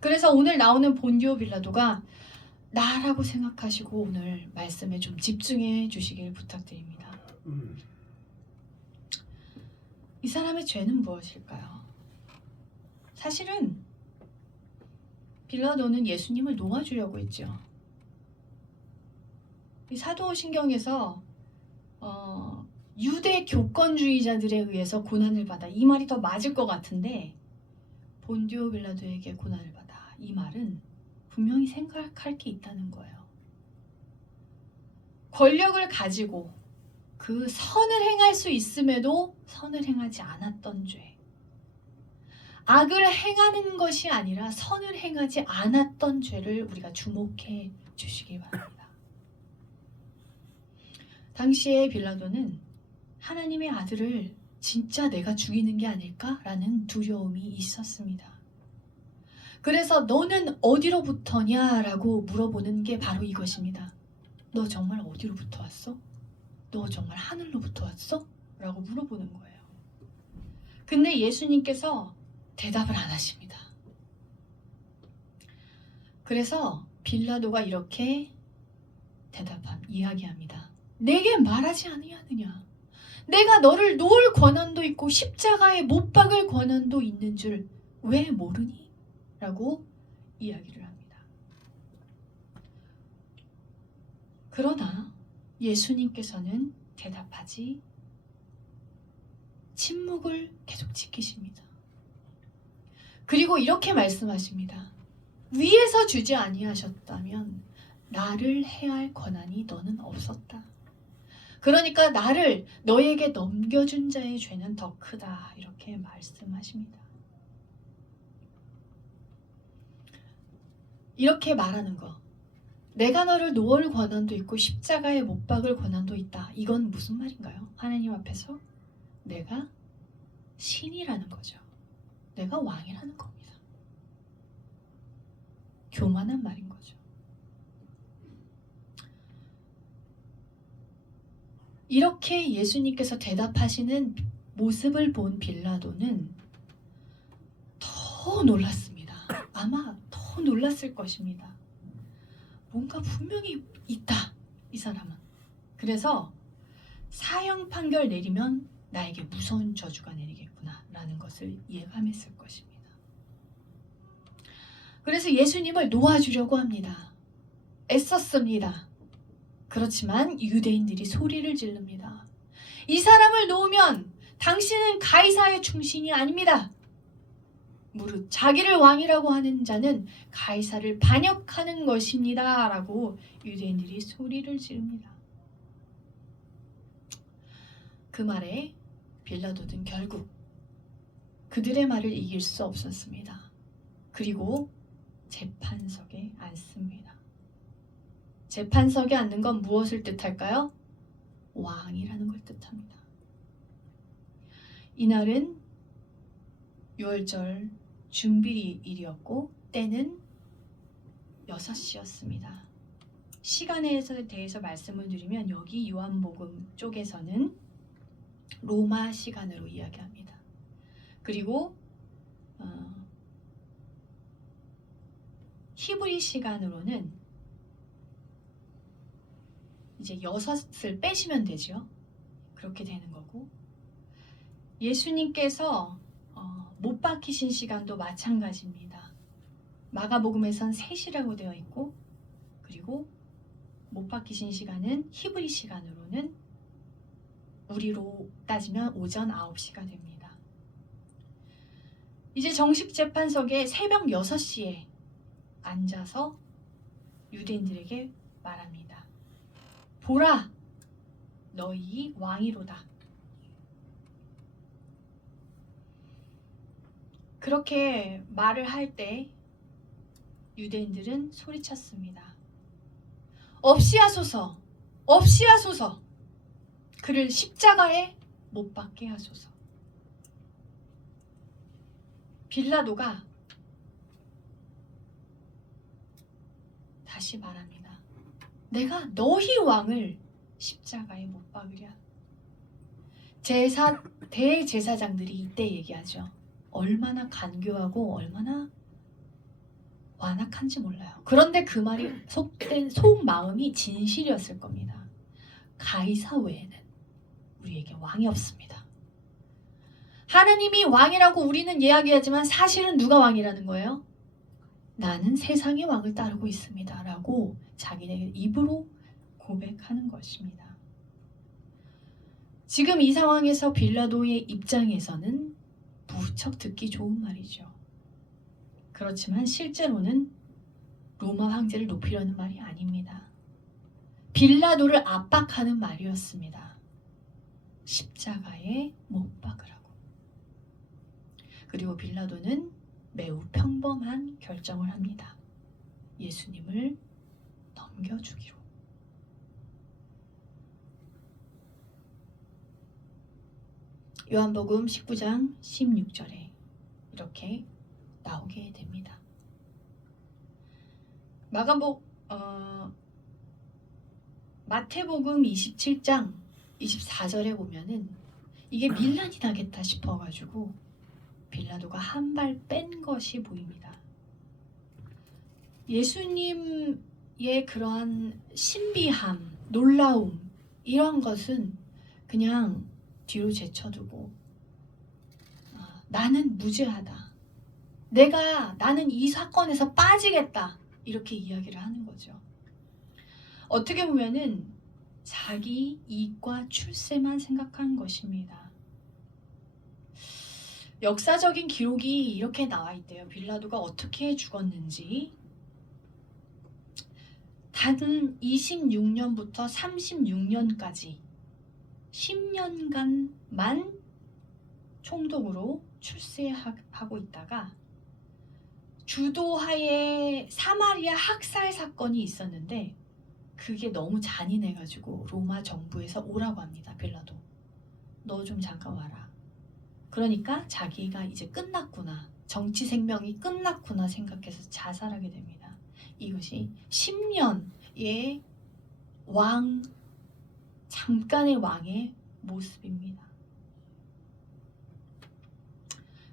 그래서 오늘 나오는 본디오 빌라도가 나라고 생각하시고 오늘 말씀에 좀 집중해 주시길 부탁드립니다. 이 사람의 죄는 무엇일까요? 사실은 빌라도는 예수님을 놓아주려고 했죠. 이 사도신경에서 유대 교권주의자들에 의해서 고난을 받아, 이 말이 더 맞을 것 같은데 본디오 빌라도에게 고난을 받아, 이 말은 분명히 생각할 게 있다는 거예요. 권력을 가지고 그 선을 행할 수 있음에도 선을 행하지 않았던 죄, 악을 행하는 것이 아니라 선을 행하지 않았던 죄를 우리가 주목해 주시기 바랍니다. 당시에 빌라도는 하나님의 아들을 진짜 내가 죽이는 게 아닐까라는 두려움이 있었습니다. 그래서 너는 어디로부터냐? 라고 물어보는 게 바로 이것입니다. 너 정말 어디로부터 왔어? 너 정말 하늘로부터 왔어? 라고 물어보는 거예요. 근데 예수님께서 대답을 안 하십니다. 그래서 빌라도가 이렇게 이야기합니다. 내게 말하지 아니하느냐? 내가 너를 놓을 권한도 있고 십자가에 못 박을 권한도 있는 줄 왜 모르니? 라고 이야기를 합니다. 그러나 예수님께서는 대답하지, 침묵을 계속 지키십니다. 그리고 이렇게 말씀하십니다. 위에서 주지 아니하셨다면 나를 해할 권한이 너는 없었다. 그러니까 나를 너에게 넘겨준 자의 죄는 더 크다. 이렇게 말씀하십니다. 이렇게 말하는 거. 내가 너를 놓을 권한도 있고 십자가에 못 박을 권한도 있다. 이건 무슨 말인가요? 하나님 앞에서 내가 신이라는 거죠. 내가 왕이라는 겁니다. 교만한 말인 거죠. 이렇게 예수님께서 대답하시는 모습을 본 빌라도는 더 놀랐습니다. 아마 더 놀랐을 것입니다. 뭔가 분명히 있다, 이 사람은. 그래서 사형 판결 내리면 나에게 무서운 저주가 내리겠구나 라는 것을 예감했을 것입니다. 그래서 예수님을 놓아주려고 합니다. 애썼습니다. 그렇지만 유대인들이 소리를 지릅니다. 이 사람을 놓으면 당신은 가이사의 충신이 아닙니다. 무릇 자기를 왕이라고 하는 자는 가이사를 반역하는 것입니다. 라고 유대인들이 소리를 지릅니다. 그 말에 빌라도는 결국 그들의 말을 이길 수 없었습니다. 그리고 재판석에 앉습니다. 재판석에 앉는 건 무엇을 뜻할까요? 왕이라는 걸 뜻합니다. 이날은 유월절 준비일이었고 때는 6시였습니다. 시간에 대해서 말씀을 드리면 여기 요한복음 쪽에서는 로마 시간으로 이야기합니다. 그리고 히브리 시간으로는 이제 6을 빼시면 되죠. 그렇게 되는 거고 예수님께서 못 박히신 시간도 마찬가지입니다. 마가복음에선 3시라고 되어 있고 그리고 못 박히신 시간은 히브리 시간으로는 우리로 따지면 오전 9시가 됩니다. 이제 정식 재판석에 새벽 6시에 앉아서 유대인들에게 말합니다. 보라, 너희 왕이로다. 그렇게 말을 할 때 유대인들은 소리쳤습니다. 없이 하소서, 없이 하소서. 그를 십자가에 못 박게 하소서. 빌라도가 다시 말합니다. 내가 너희 왕을 십자가에 못 박으랴. 대제사장들이 이때 얘기하죠. 얼마나 간교하고 얼마나 완악한지 몰라요. 그런데 그 말이 속 마음이 진실이었을 겁니다. 가이사 외에는 우리에게 왕이 없습니다. 하나님이 왕이라고 우리는 이야기하지만 사실은 누가 왕이라는 거예요? 나는 세상의 왕을 따르고 있습니다. 라고 자기네 입으로 고백하는 것입니다. 지금 이 상황에서 빌라도의 입장에서는 무척 듣기 좋은 말이죠. 그렇지만 실제로는 로마 황제를 높이려는 말이 아닙니다. 빌라도를 압박하는 말이었습니다. 십자가에 못 박으라고. 그리고 빌라도는 매우 평범한 결정을 합니다. 예수님을 넘겨주기로. 요한복음 19장 16절에 이렇게 나오게 됩니다. 마태복음 27장 24절에 보면은 이게 밀란이 나겠다 싶어가지고 빌라도가 한 발 뺀 것이 보입니다. 예수님의 그러한 신비함, 놀라움 이런 것은 그냥 뒤로 제쳐두고 나는 무죄하다. 나는 이 사건에서 빠지겠다. 이렇게 이야기를 하는 거죠. 어떻게 보면은 자기 이익과 출세만 생각한 것입니다. 역사적인 기록이 이렇게 나와 있대요. 빌라도가 어떻게 죽었는지. 단 26년부터 36년까지 10년간만 총독으로 출세하고 있다가 주도하에 사마리아 학살 사건이 있었는데 그게 너무 잔인해가지고 로마 정부에서 오라고 합니다. 빌라도 너 좀 잠깐 와라. 그러니까 자기가 이제 끝났구나, 정치 생명이 끝났구나 생각해서 자살하게 됩니다. 이것이 10년의 잠깐의 왕의 모습입니다.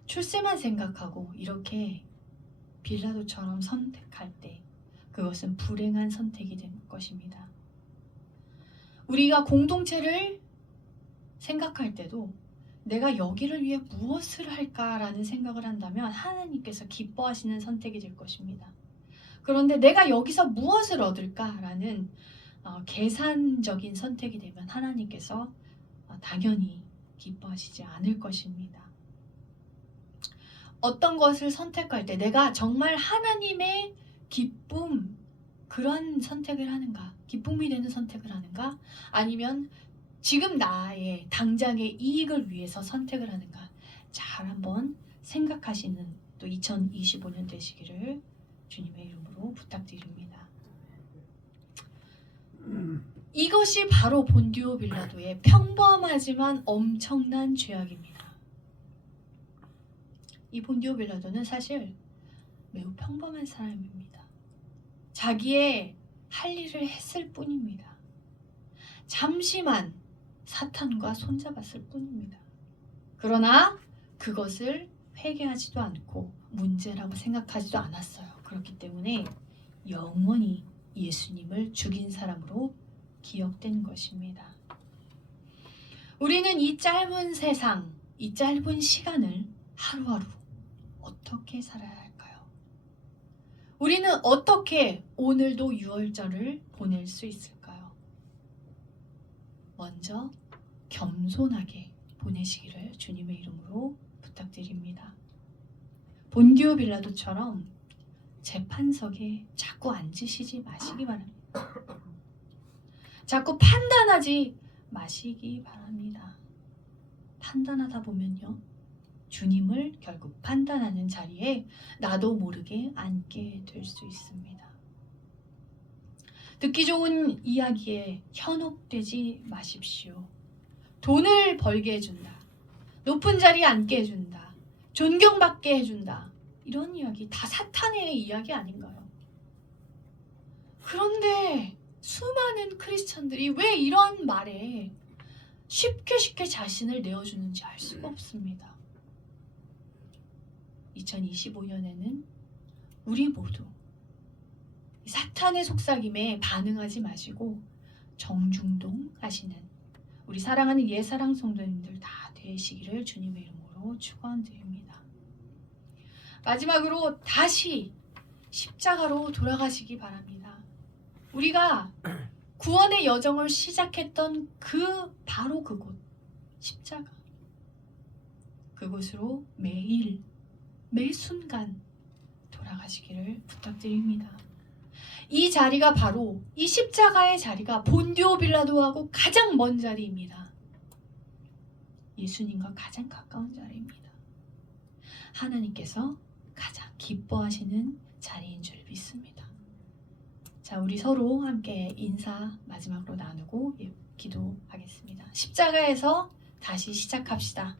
출세만 생각하고 이렇게 빌라도처럼 선택할 때 그것은 불행한 선택이 된 것입니다. 우리가 공동체를 생각할 때도 내가 여기를 위해 무엇을 할까라는 생각을 한다면 하나님께서 기뻐하시는 선택이 될 것입니다. 그런데 내가 여기서 무엇을 얻을까라는 계산적인 선택이 되면 하나님께서 당연히 기뻐하시지 않을 것입니다. 어떤 것을 선택할 때 내가 정말 하나님의 기쁨, 그런 선택을 하는가, 기쁨이 되는 선택을 하는가, 아니면 지금 나의 당장의 이익을 위해서 선택을 하는가, 잘 한번 생각하시는 또 2025년 되시기를 주님의 이름으로 부탁드립니다. 이것이 바로 본디오 빌라도의 평범하지만 엄청난 죄악입니다. 이 본디오 빌라도는 사실 매우 평범한 사람입니다. 자기의 할 일을 했을 뿐입니다. 잠시만 사탄과 손잡았을 뿐입니다. 그러나 그것을 회개하지도 않고 문제라고 생각하지도 않았어요. 그렇기 때문에 영원히 예수님을 죽인 사람으로 기억된 것입니다. 우리는 이 짧은 세상, 이 짧은 시간을 하루하루 어떻게 살아야 할까요? 우리는 어떻게 오늘도 유월절을 보낼 수 있을까요? 먼저 겸손하게 보내시기를 주님의 이름으로 부탁드립니다. 본디오 빌라도처럼 재판석에 자꾸 앉으시지 마시기 바랍니다. 자꾸 판단하지 마시기 바랍니다. 판단하다 보면요, 주님을 결국 판단하는 자리에 나도 모르게 앉게 될 수 있습니다. 듣기 좋은 이야기에 현혹되지 마십시오. 돈을 벌게 해준다, 높은 자리에 앉게 해준다, 존경받게 해준다, 이런 이야기 다 사탄의 이야기 아닌가요? 그런데 수많은 크리스천들이 왜 이런 말에 쉽게 자신을 내어주는지 알 수가 없습니다. 2025년에는 우리 모두 사탄의 속삭임에 반응하지 마시고 정중동 하시는 우리 사랑하는 예사랑 성도님들 다 되시기를 주님의 이름으로 축원드립니다. 마지막으로 다시 십자가로 돌아가시기 바랍니다. 우리가 구원의 여정을 시작했던 바로 그곳, 십자가, 그곳으로 매일 매 순간 돌아가시기를 부탁드립니다. 이 자리가 바로, 이 십자가의 자리가 본디오 빌라도하고 가장 먼 자리입니다. 예수님과 가장 가까운 자리입니다. 하나님께서 가장 기뻐하시는 자리인 줄 믿습니다. 자, 우리 서로 함께 인사 마지막으로 나누고 기도하겠습니다. 십자가에서 다시 시작합시다.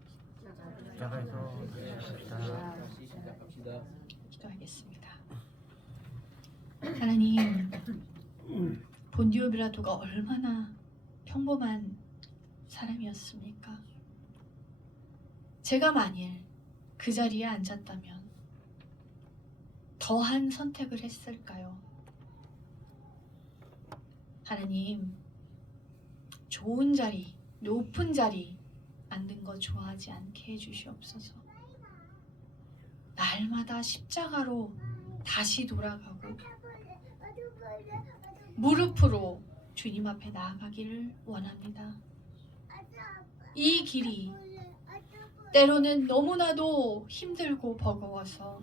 기도하겠습니다. 하나님, 본디오 빌라도가 얼마나 평범한 사람이었습니까? 제가 만일 그 자리에 앉았다면 더한 선택을 했을까요? 하나님, 좋은 자리, 높은 자리 앉는 거 좋아하지 않게 해주시옵소서. 날마다 십자가로 다시 돌아가고 무릎으로 주님 앞에 나아가기를 원합니다. 이 길이 때로는 너무나도 힘들고 버거워서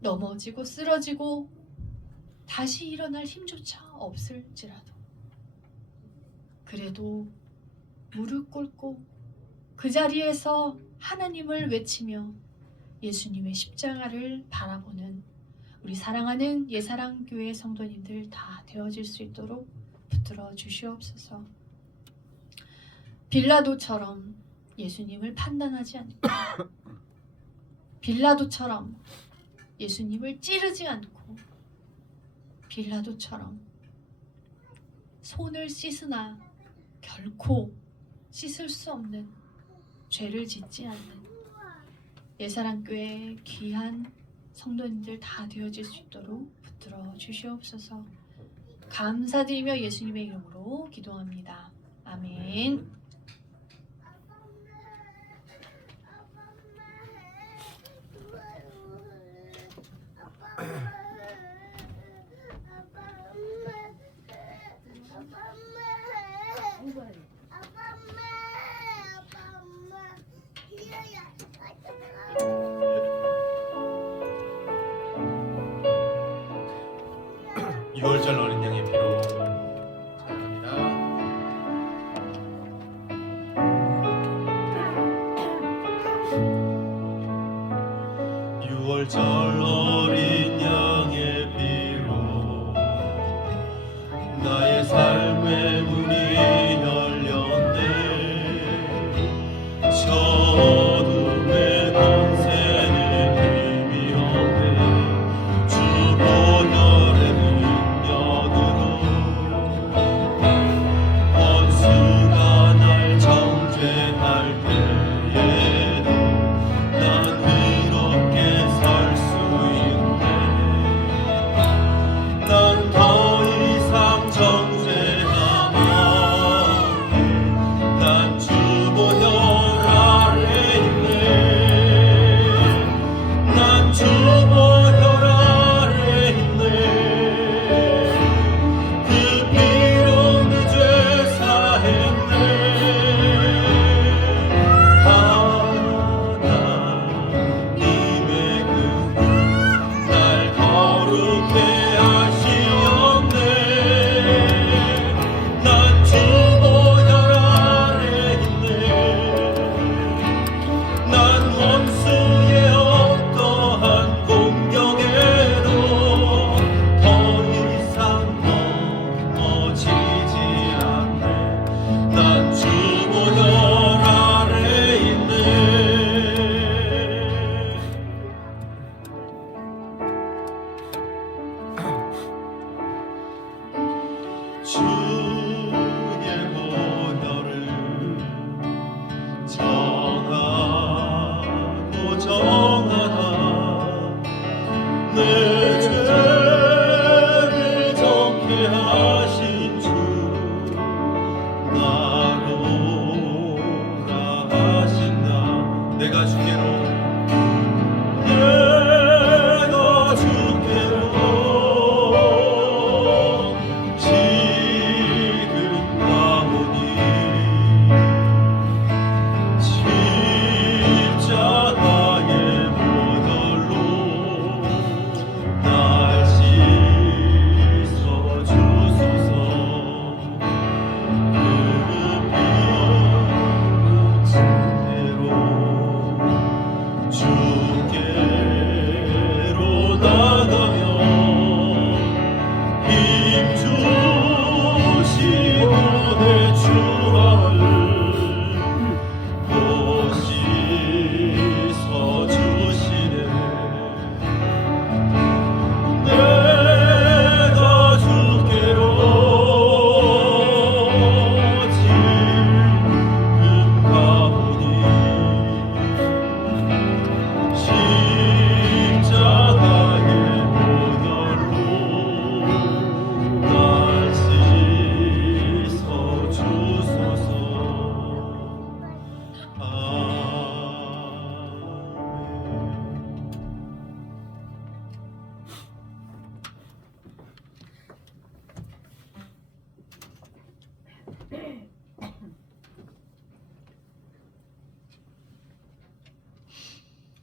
넘어지고 쓰러지고 다시 일어날 힘조차 없을지라도 그래도 무릎 꿇고 그 자리에서 하나님을 외치며 예수님의 십자가를 바라보는 우리 사랑하는 예사랑교회 성도님들 다 되어질 수 있도록 붙들어 주시옵소서. 빌라도처럼 예수님을 판단하지 않고 빌라도처럼 예수님을 찌르지 않고 빌라도처럼 손을 씻으나 결코 씻을 수 없는 죄를 짓지 않는 예사랑교회 귀한 성도님들 다 되어질 수 있도록 붙들어 주시옵소서. 감사드리며 예수님의 이름으로 기도합니다. 아멘. 유월절 어린 양의 피로 사랑합니다. 유월절 어린 양의 피로 나의 삶의 문이 열렸네. 어둠의 권세는 힘이 없네. 주 보혈의 능력으로 원수가 날 정죄할 때에도 난 이롭게 살 수 있네. 난 더 이상 정죄함 없네. 난 주 보혈 아래 있네. 난 주 보혈 아래 있네. 그 피로 내 죄 사했네. 하나님의 날 거룩해 하시었네. 난 주 보혈 아래 있네. 난 원수의 어떠한 공격에도 더 이상 넘어지지 않네. 난 주 보혈 아래 있네. 주의 보혈을 정하고 정하다 내 죄를 정케 하신 주 나로 가하신다. 내가 주께로 지금 가오니 십자가의 보혈로 날 씻어 주소서. 그 피로 주께로 나가며 힘 주시고 내 주를 보시서 주시네. 내가 주께로 지금 가오니 십자가의 보혈로 날 씻어 주소서. 아멘.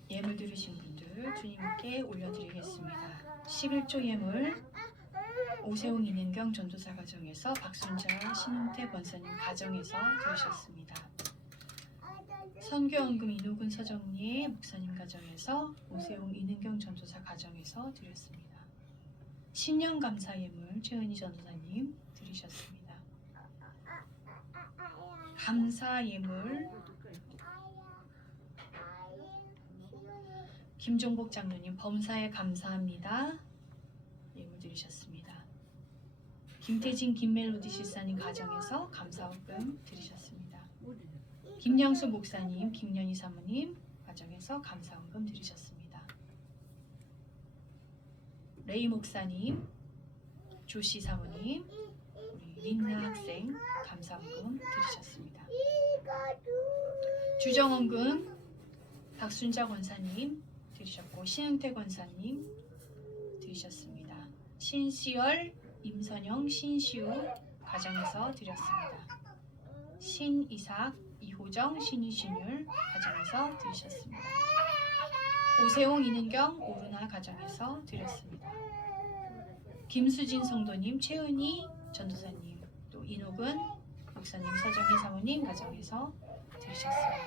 예물 드리신 분들 주님께 올려드리겠습니다. 11조 예물 오세훈 이능경 전도사 가정에서 박순자 신은태 권사님 가정에서 들으셨습니다. 선교원금 이노근 서정리 목사님 가정에서 오세훈 이능경 전도사 가정에서 드렸습니다. 신년 감사 예물 최은희 전도사님 드리셨습니다. 감사 예물 김종복 장로님 범사에 감사합니다. 예물 드리셨습니다. 김태진 김멜로디 실사님 가정에서 감사원금 드리셨습니다. 김영수 목사님 김연희 사모님 가정에서 감사원금 드리셨습니다. 레이 목사님 조시 사모님 우리 린나 학생 감사원금 드리셨습니다. 주정원금 박순자 권사님 드리셨고 신은태 권사님 드리셨습니다. 신시열, 임선영, 신시우 가정에서 드렸습니다. 신이삭, 이호정, 신이신율 가정에서 드리셨습니다. 오세홍, 이능경, 오르나 가정에서 드렸습니다. 김수진 성도님, 최은희 전도사님, 또 이노근 목사님, 서정희 사모님 가정에서 드리셨습니다.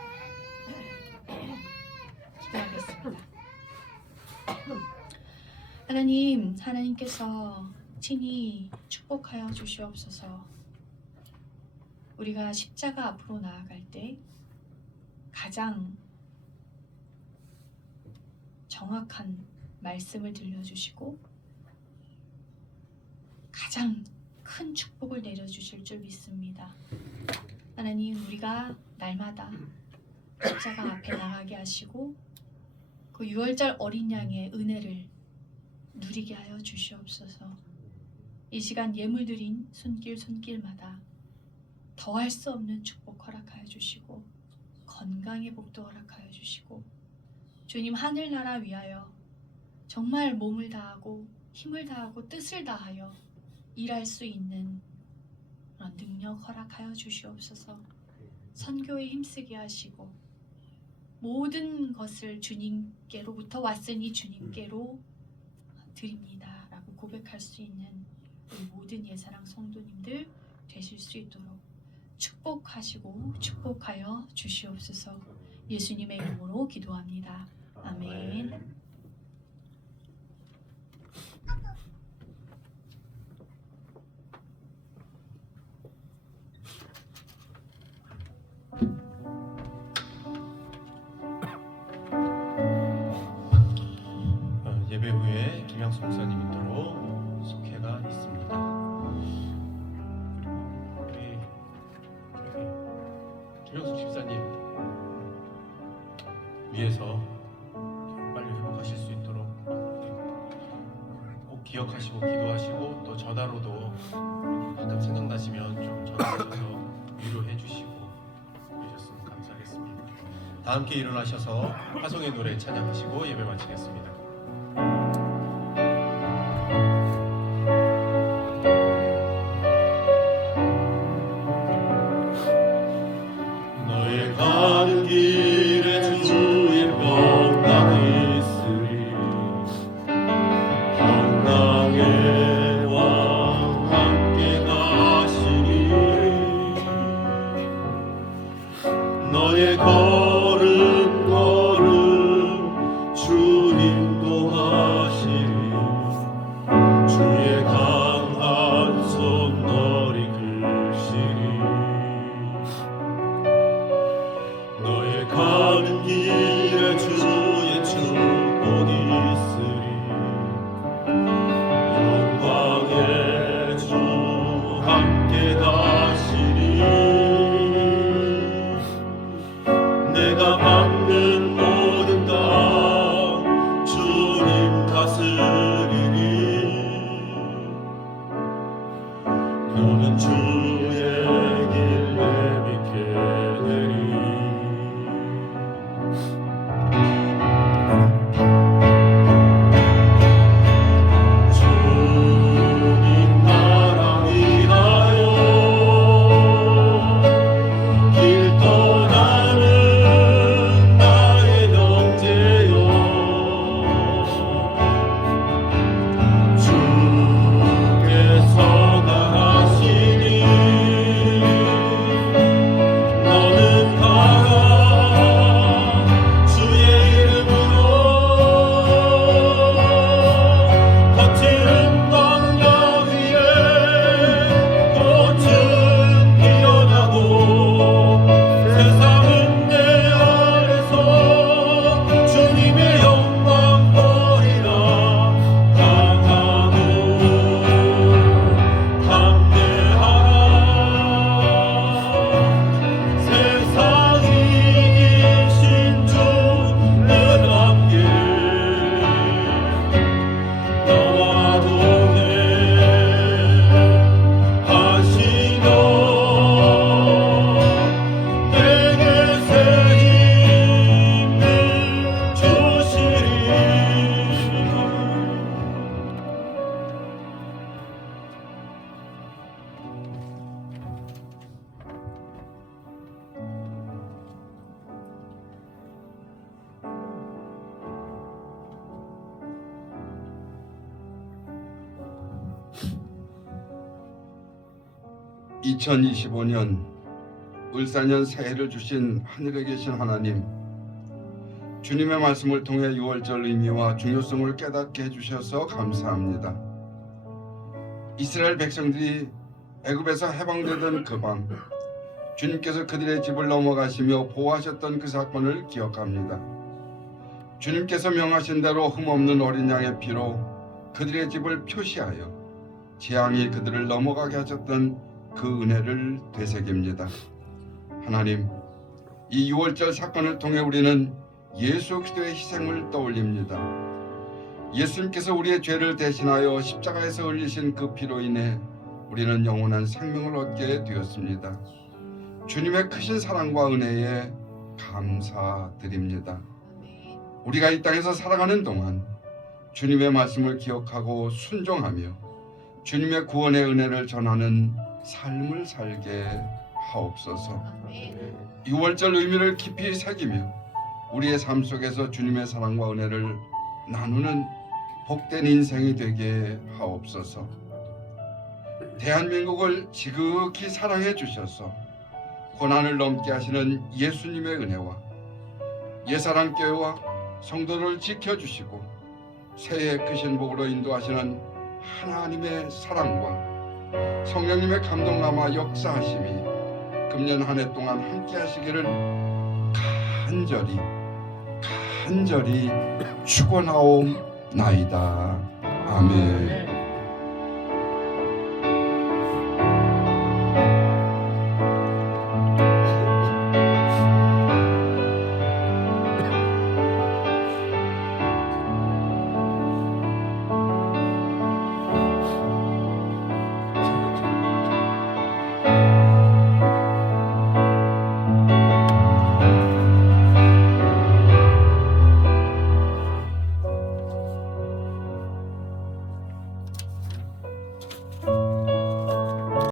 기도하겠습니다. 하나님, 하나님께서 친히 축복하여 주시옵소서. 우리가 십자가 앞으로 나아갈 때 가장 정확한 말씀을 들려주시고 가장 큰 축복을 내려주실 줄 믿습니다. 하나님, 우리가 날마다 십자가 앞에 나가게 하시고 그 6월절 어린 양의 은혜를 누리게 하여 주시옵소서. 이 시간 예물 드린 손길마다 더할 수 없는 축복 허락하여 주시고 건강의 복도 허락하여 주시고 주님, 하늘나라 위하여 정말 몸을 다하고 힘을 다하고 뜻을 다하여 일할 수 있는 그런 능력 허락하여 주시옵소서. 선교에 힘쓰게 하시고 모든 것을 주님께로부터 왔으니 주님께로 드립니다 라고 고백할 수 있는 우리 모든 예사랑 성도님들 되실 수 있도록 축복하시고 축복하여 주시옵소서. 예수님의 이름으로 기도합니다. 아멘. 예배 후에 김양수 목사님 인도로 속회가 있습니다. 그리고 우리 김양수 집사님 위해서 빨리 회복하실 수 있도록 꼭 기억하시고 기도하시고 또 전화로도 가끔 생각나시면 좀 전화하셔서 위로해 주시고 그러셨으면 감사하겠습니다. 다 함께 일어나셔서 화성의 노래 찬양하시고 예배 마치겠습니다. 너의 가는 길에 주의 평강이 있으리. 평강의 왕 함께 가시니 너의 걸음 걸음 주님도 하시리. 주의 강한 손 너리 글시리. 너의 가는 길에 주의 축복이 있으리. 영광의 주 함께 가시리. 내가 받는 모든 땅 주님 다스리니. 너는 주의 길 내비게 되리. 주님 나라 위하여 길 떠나는 나의 형제여. 주께 2025년 을사년 새해를 주신 하늘에 계신 하나님, 주님의 말씀을 통해 6월절 의미와 중요성을 깨닫게 해주셔서 감사합니다. 이스라엘 백성들이 애굽에서 해방되던 그 밤, 주님께서 그들의 집을 넘어가시며 보호하셨던 그 사건을 기억합니다. 주님께서 명하신 대로 흠없는 어린 양의 피로 그들의 집을 표시하여 재앙이 그들을 넘어가게 하셨던 그 은혜를 되새깁니다. 하나님, 이 6월절 사건을 통해 우리는 예수 그리스도의 희생을 떠올립니다. 예수님께서 우리의 죄를 대신하여 십자가에서 흘리신 그 피로 인해 우리는 영원한 생명을 얻게 되었습니다. 주님의 크신 사랑과 은혜에 감사드립니다. 우리가 이 땅에서 살아가는 동안 주님의 말씀을 기억하고 순종하며 주님의 구원의 은혜를 전하는 삶을 살게 하옵소서. 6월절 의미를 깊이 새기며 우리의 삶 속에서 주님의 사랑과 은혜를 나누는 복된 인생이 되게 하옵소서. 대한민국을 지극히 사랑해 주셔서 고난을 넘게 하시는 예수님의 은혜와 예사랑교회와 성도를 지켜주시고 새해의 크신 복으로 인도하시는 하나님의 사랑과 성령님의 감동감화 역사하심이 금년 한 해 동안 함께 하시기를 간절히 축원하옵나이다. 아멘.